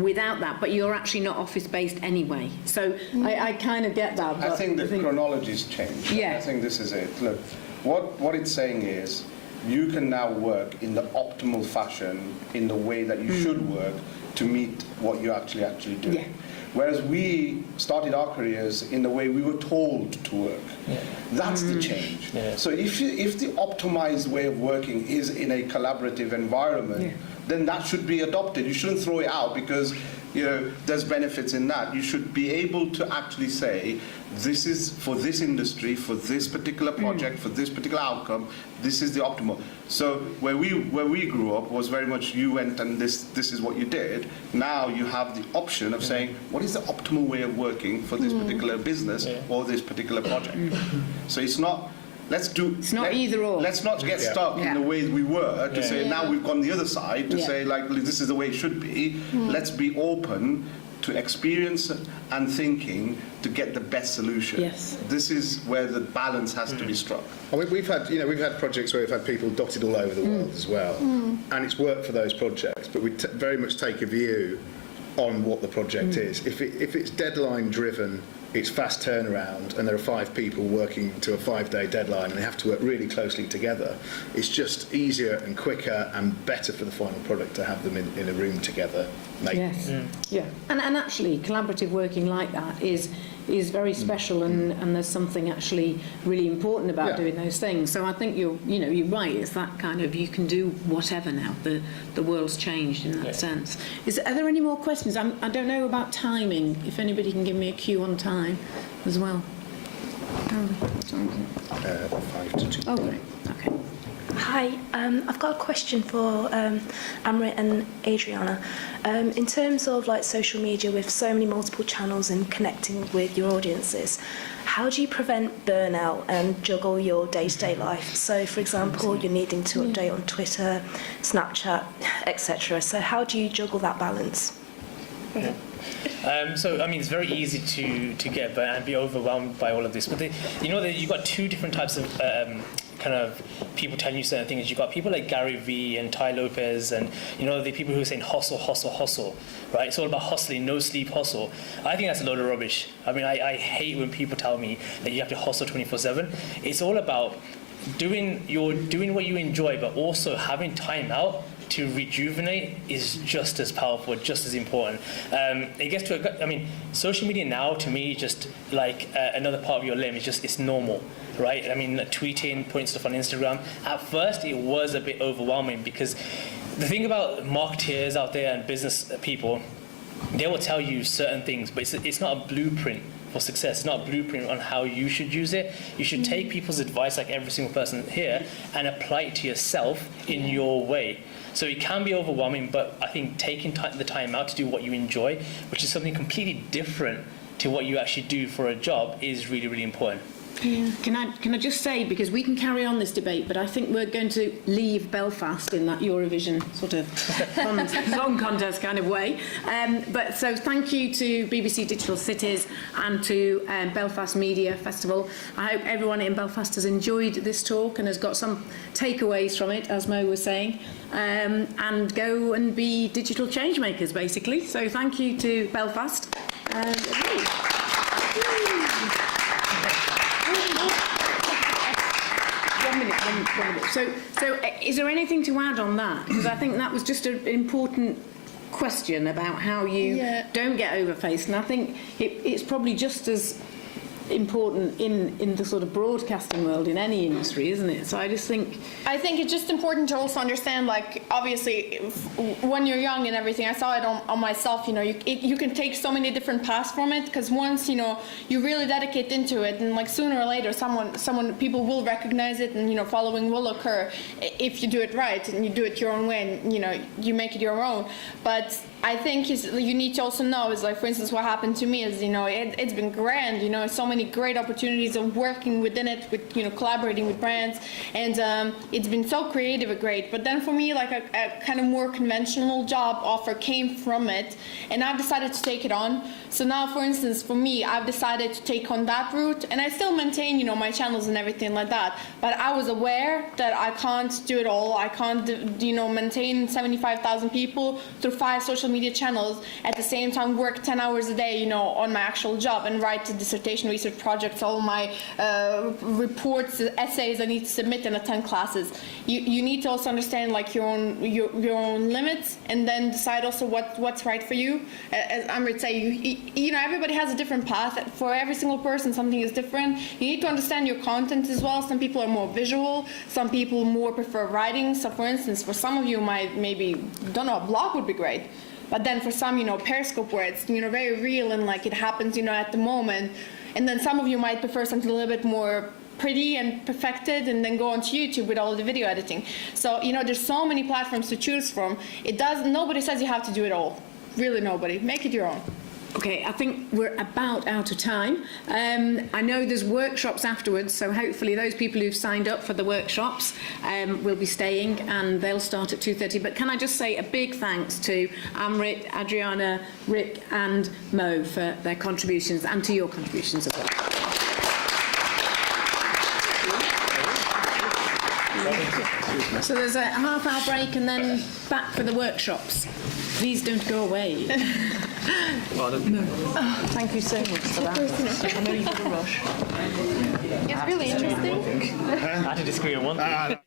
without that, but you're actually not office-based anyway. So I kind of get that. I think the chronology's changed. Yeah. I think this is it. Look, what it's saying is you can now work in the optimal fashion, in the way that you should work to meet what you actually do. Yeah. Whereas we started our careers in the way we were told to work. Yeah. That's the change. Yeah. So if the optimized way of working is in a collaborative environment, then that should be adopted. You shouldn't throw it out because there's benefits in that. You should be able to actually say, this is for this industry, for this particular project, for this particular outcome, this is the optimal. So where we grew up was very much you went and this is what you did. Now you have the option of saying, what is the optimal way of working for this particular business or this particular project? So it's not, it's not either or. Let's not get stuck in the way we were to say now we've gone the other side to say like this is the way it should be. Let's be open to experience and thinking to get the best solution. Yes. This is where the balance has to be struck. I mean, we've had projects where we've had people dotted all over the world as well, and it's worked for those projects. But we very much take a view on what the project is. If it's deadline driven, it's fast turnaround, and there are 5 people working to a 5-day deadline, and they have to work really closely together. It's just easier and quicker and better for the final product to have them in a room together. Yes. Yeah. And actually, collaborative working like that is very special, and there's something actually really important about doing those things. So I think you're right. It's that kind of, you can do whatever now. The world's changed in that sense. Are there any more questions? I don't know about timing. If anybody can give me a cue on time as well. 5 to 2. Oh, great. Okay. Hi, I've got a question for Amrit and Adriana. In terms of like social media with so many multiple channels and connecting with your audiences, how do you prevent burnout and juggle your day-to-day life? So, for example, you're needing to update on Twitter, Snapchat, etc. So how do you juggle that balance? So, I mean, it's very easy to get burnt and be overwhelmed by all of this. But you've got 2 different types of kind of people telling you certain things. You've got people like Gary Vee and Ty Lopez, and the people who are saying hustle, hustle, hustle, right? It's all about hustling, no sleep, hustle. I think that's a load of rubbish. I mean, I hate when people tell me that you have to hustle 24/7. It's all about doing what you enjoy, but also having time out to rejuvenate is just as powerful, just as important. It gets to, I mean, social media now to me is just like another part of your limb. It's normal, right? I mean, tweeting, putting stuff on Instagram. At first, it was a bit overwhelming because the thing about marketeers out there and business people, they will tell you certain things, but it's not a blueprint for success. It's not a blueprint on how you should use it. You should take people's advice, like every single person here, and apply it to yourself in your way. So it can be overwhelming, but I think taking the time out to do what you enjoy, which is something completely different to what you actually do for a job, is really, really important. Yeah. Can I just say, because we can carry on this debate, but I think we're going to leave Belfast in that Eurovision sort of song contest kind of way. But so thank you to BBC Digital Cities and to Belfast Media Festival. I hope everyone in Belfast has enjoyed this talk and has got some takeaways from it, as Mo was saying, and go and be digital change makers, basically. So thank you to Belfast. One minute. So is there anything to add on that? Because I think that was just an important question about how you don't get overfaced, and I think it's probably just as important in the sort of broadcasting world in any industry, isn't it? So I think it's just important to also understand, like, obviously when you're young and everything, I saw it on myself, you know, you can take so many different paths from it, because once, you know, you really dedicate into it, and like sooner or later people will recognize it, and, you know, following will occur if you do it right and you do it your own way, and, you know, you make it your own. But I think you need to also know is, like, for instance, what happened to me is, you know, it's been grand, you know, so many great opportunities of working within it, with, you know, collaborating with brands, and it's been so creative and great. But then for me, like, a kind of more conventional job offer came from it, and I've decided to take it on. So now, for instance, for me, I've decided to take on that route, and I still maintain, you know, my channels and everything like that. But I was aware that I can't do it all. I can't, you know, maintain 75,000 people through 5 social media channels at the same time, work 10 hours a day, you know, on my actual job, and write dissertation research projects, all my reports, essays I need to submit, and attend classes. You need to also understand, like, your own limits, and then decide also what's right for you. As Amrit say, you know, everybody has a different path. For every single person, something is different. You need to understand your content as well. Some people are more visual. Some people more prefer writing. So, for instance, for some of you might maybe, don't know, a blog would be great. But then for some, you know, Periscope, where it's, you know, very real and, like, it happens, you know, at the moment. And then some of you might prefer something a little bit more pretty and perfected, and then go onto YouTube with all the video editing. So, you know, there's so many platforms to choose from. Nobody says you have to do it all. Really, nobody. Make it your own. Okay, I think we're about out of time. I know there's workshops afterwards, so hopefully those people who've signed up for the workshops will be staying, and they'll start at 2:30. But can I just say a big thanks to Amrit, Adriana, Rick and Mo for their contributions, and to your contributions as well. So there's a half-hour break and then back for the workshops. Please don't go away. Thank you so much for that. I know you've got a rush. It's really interesting. I had to disagree on one thing.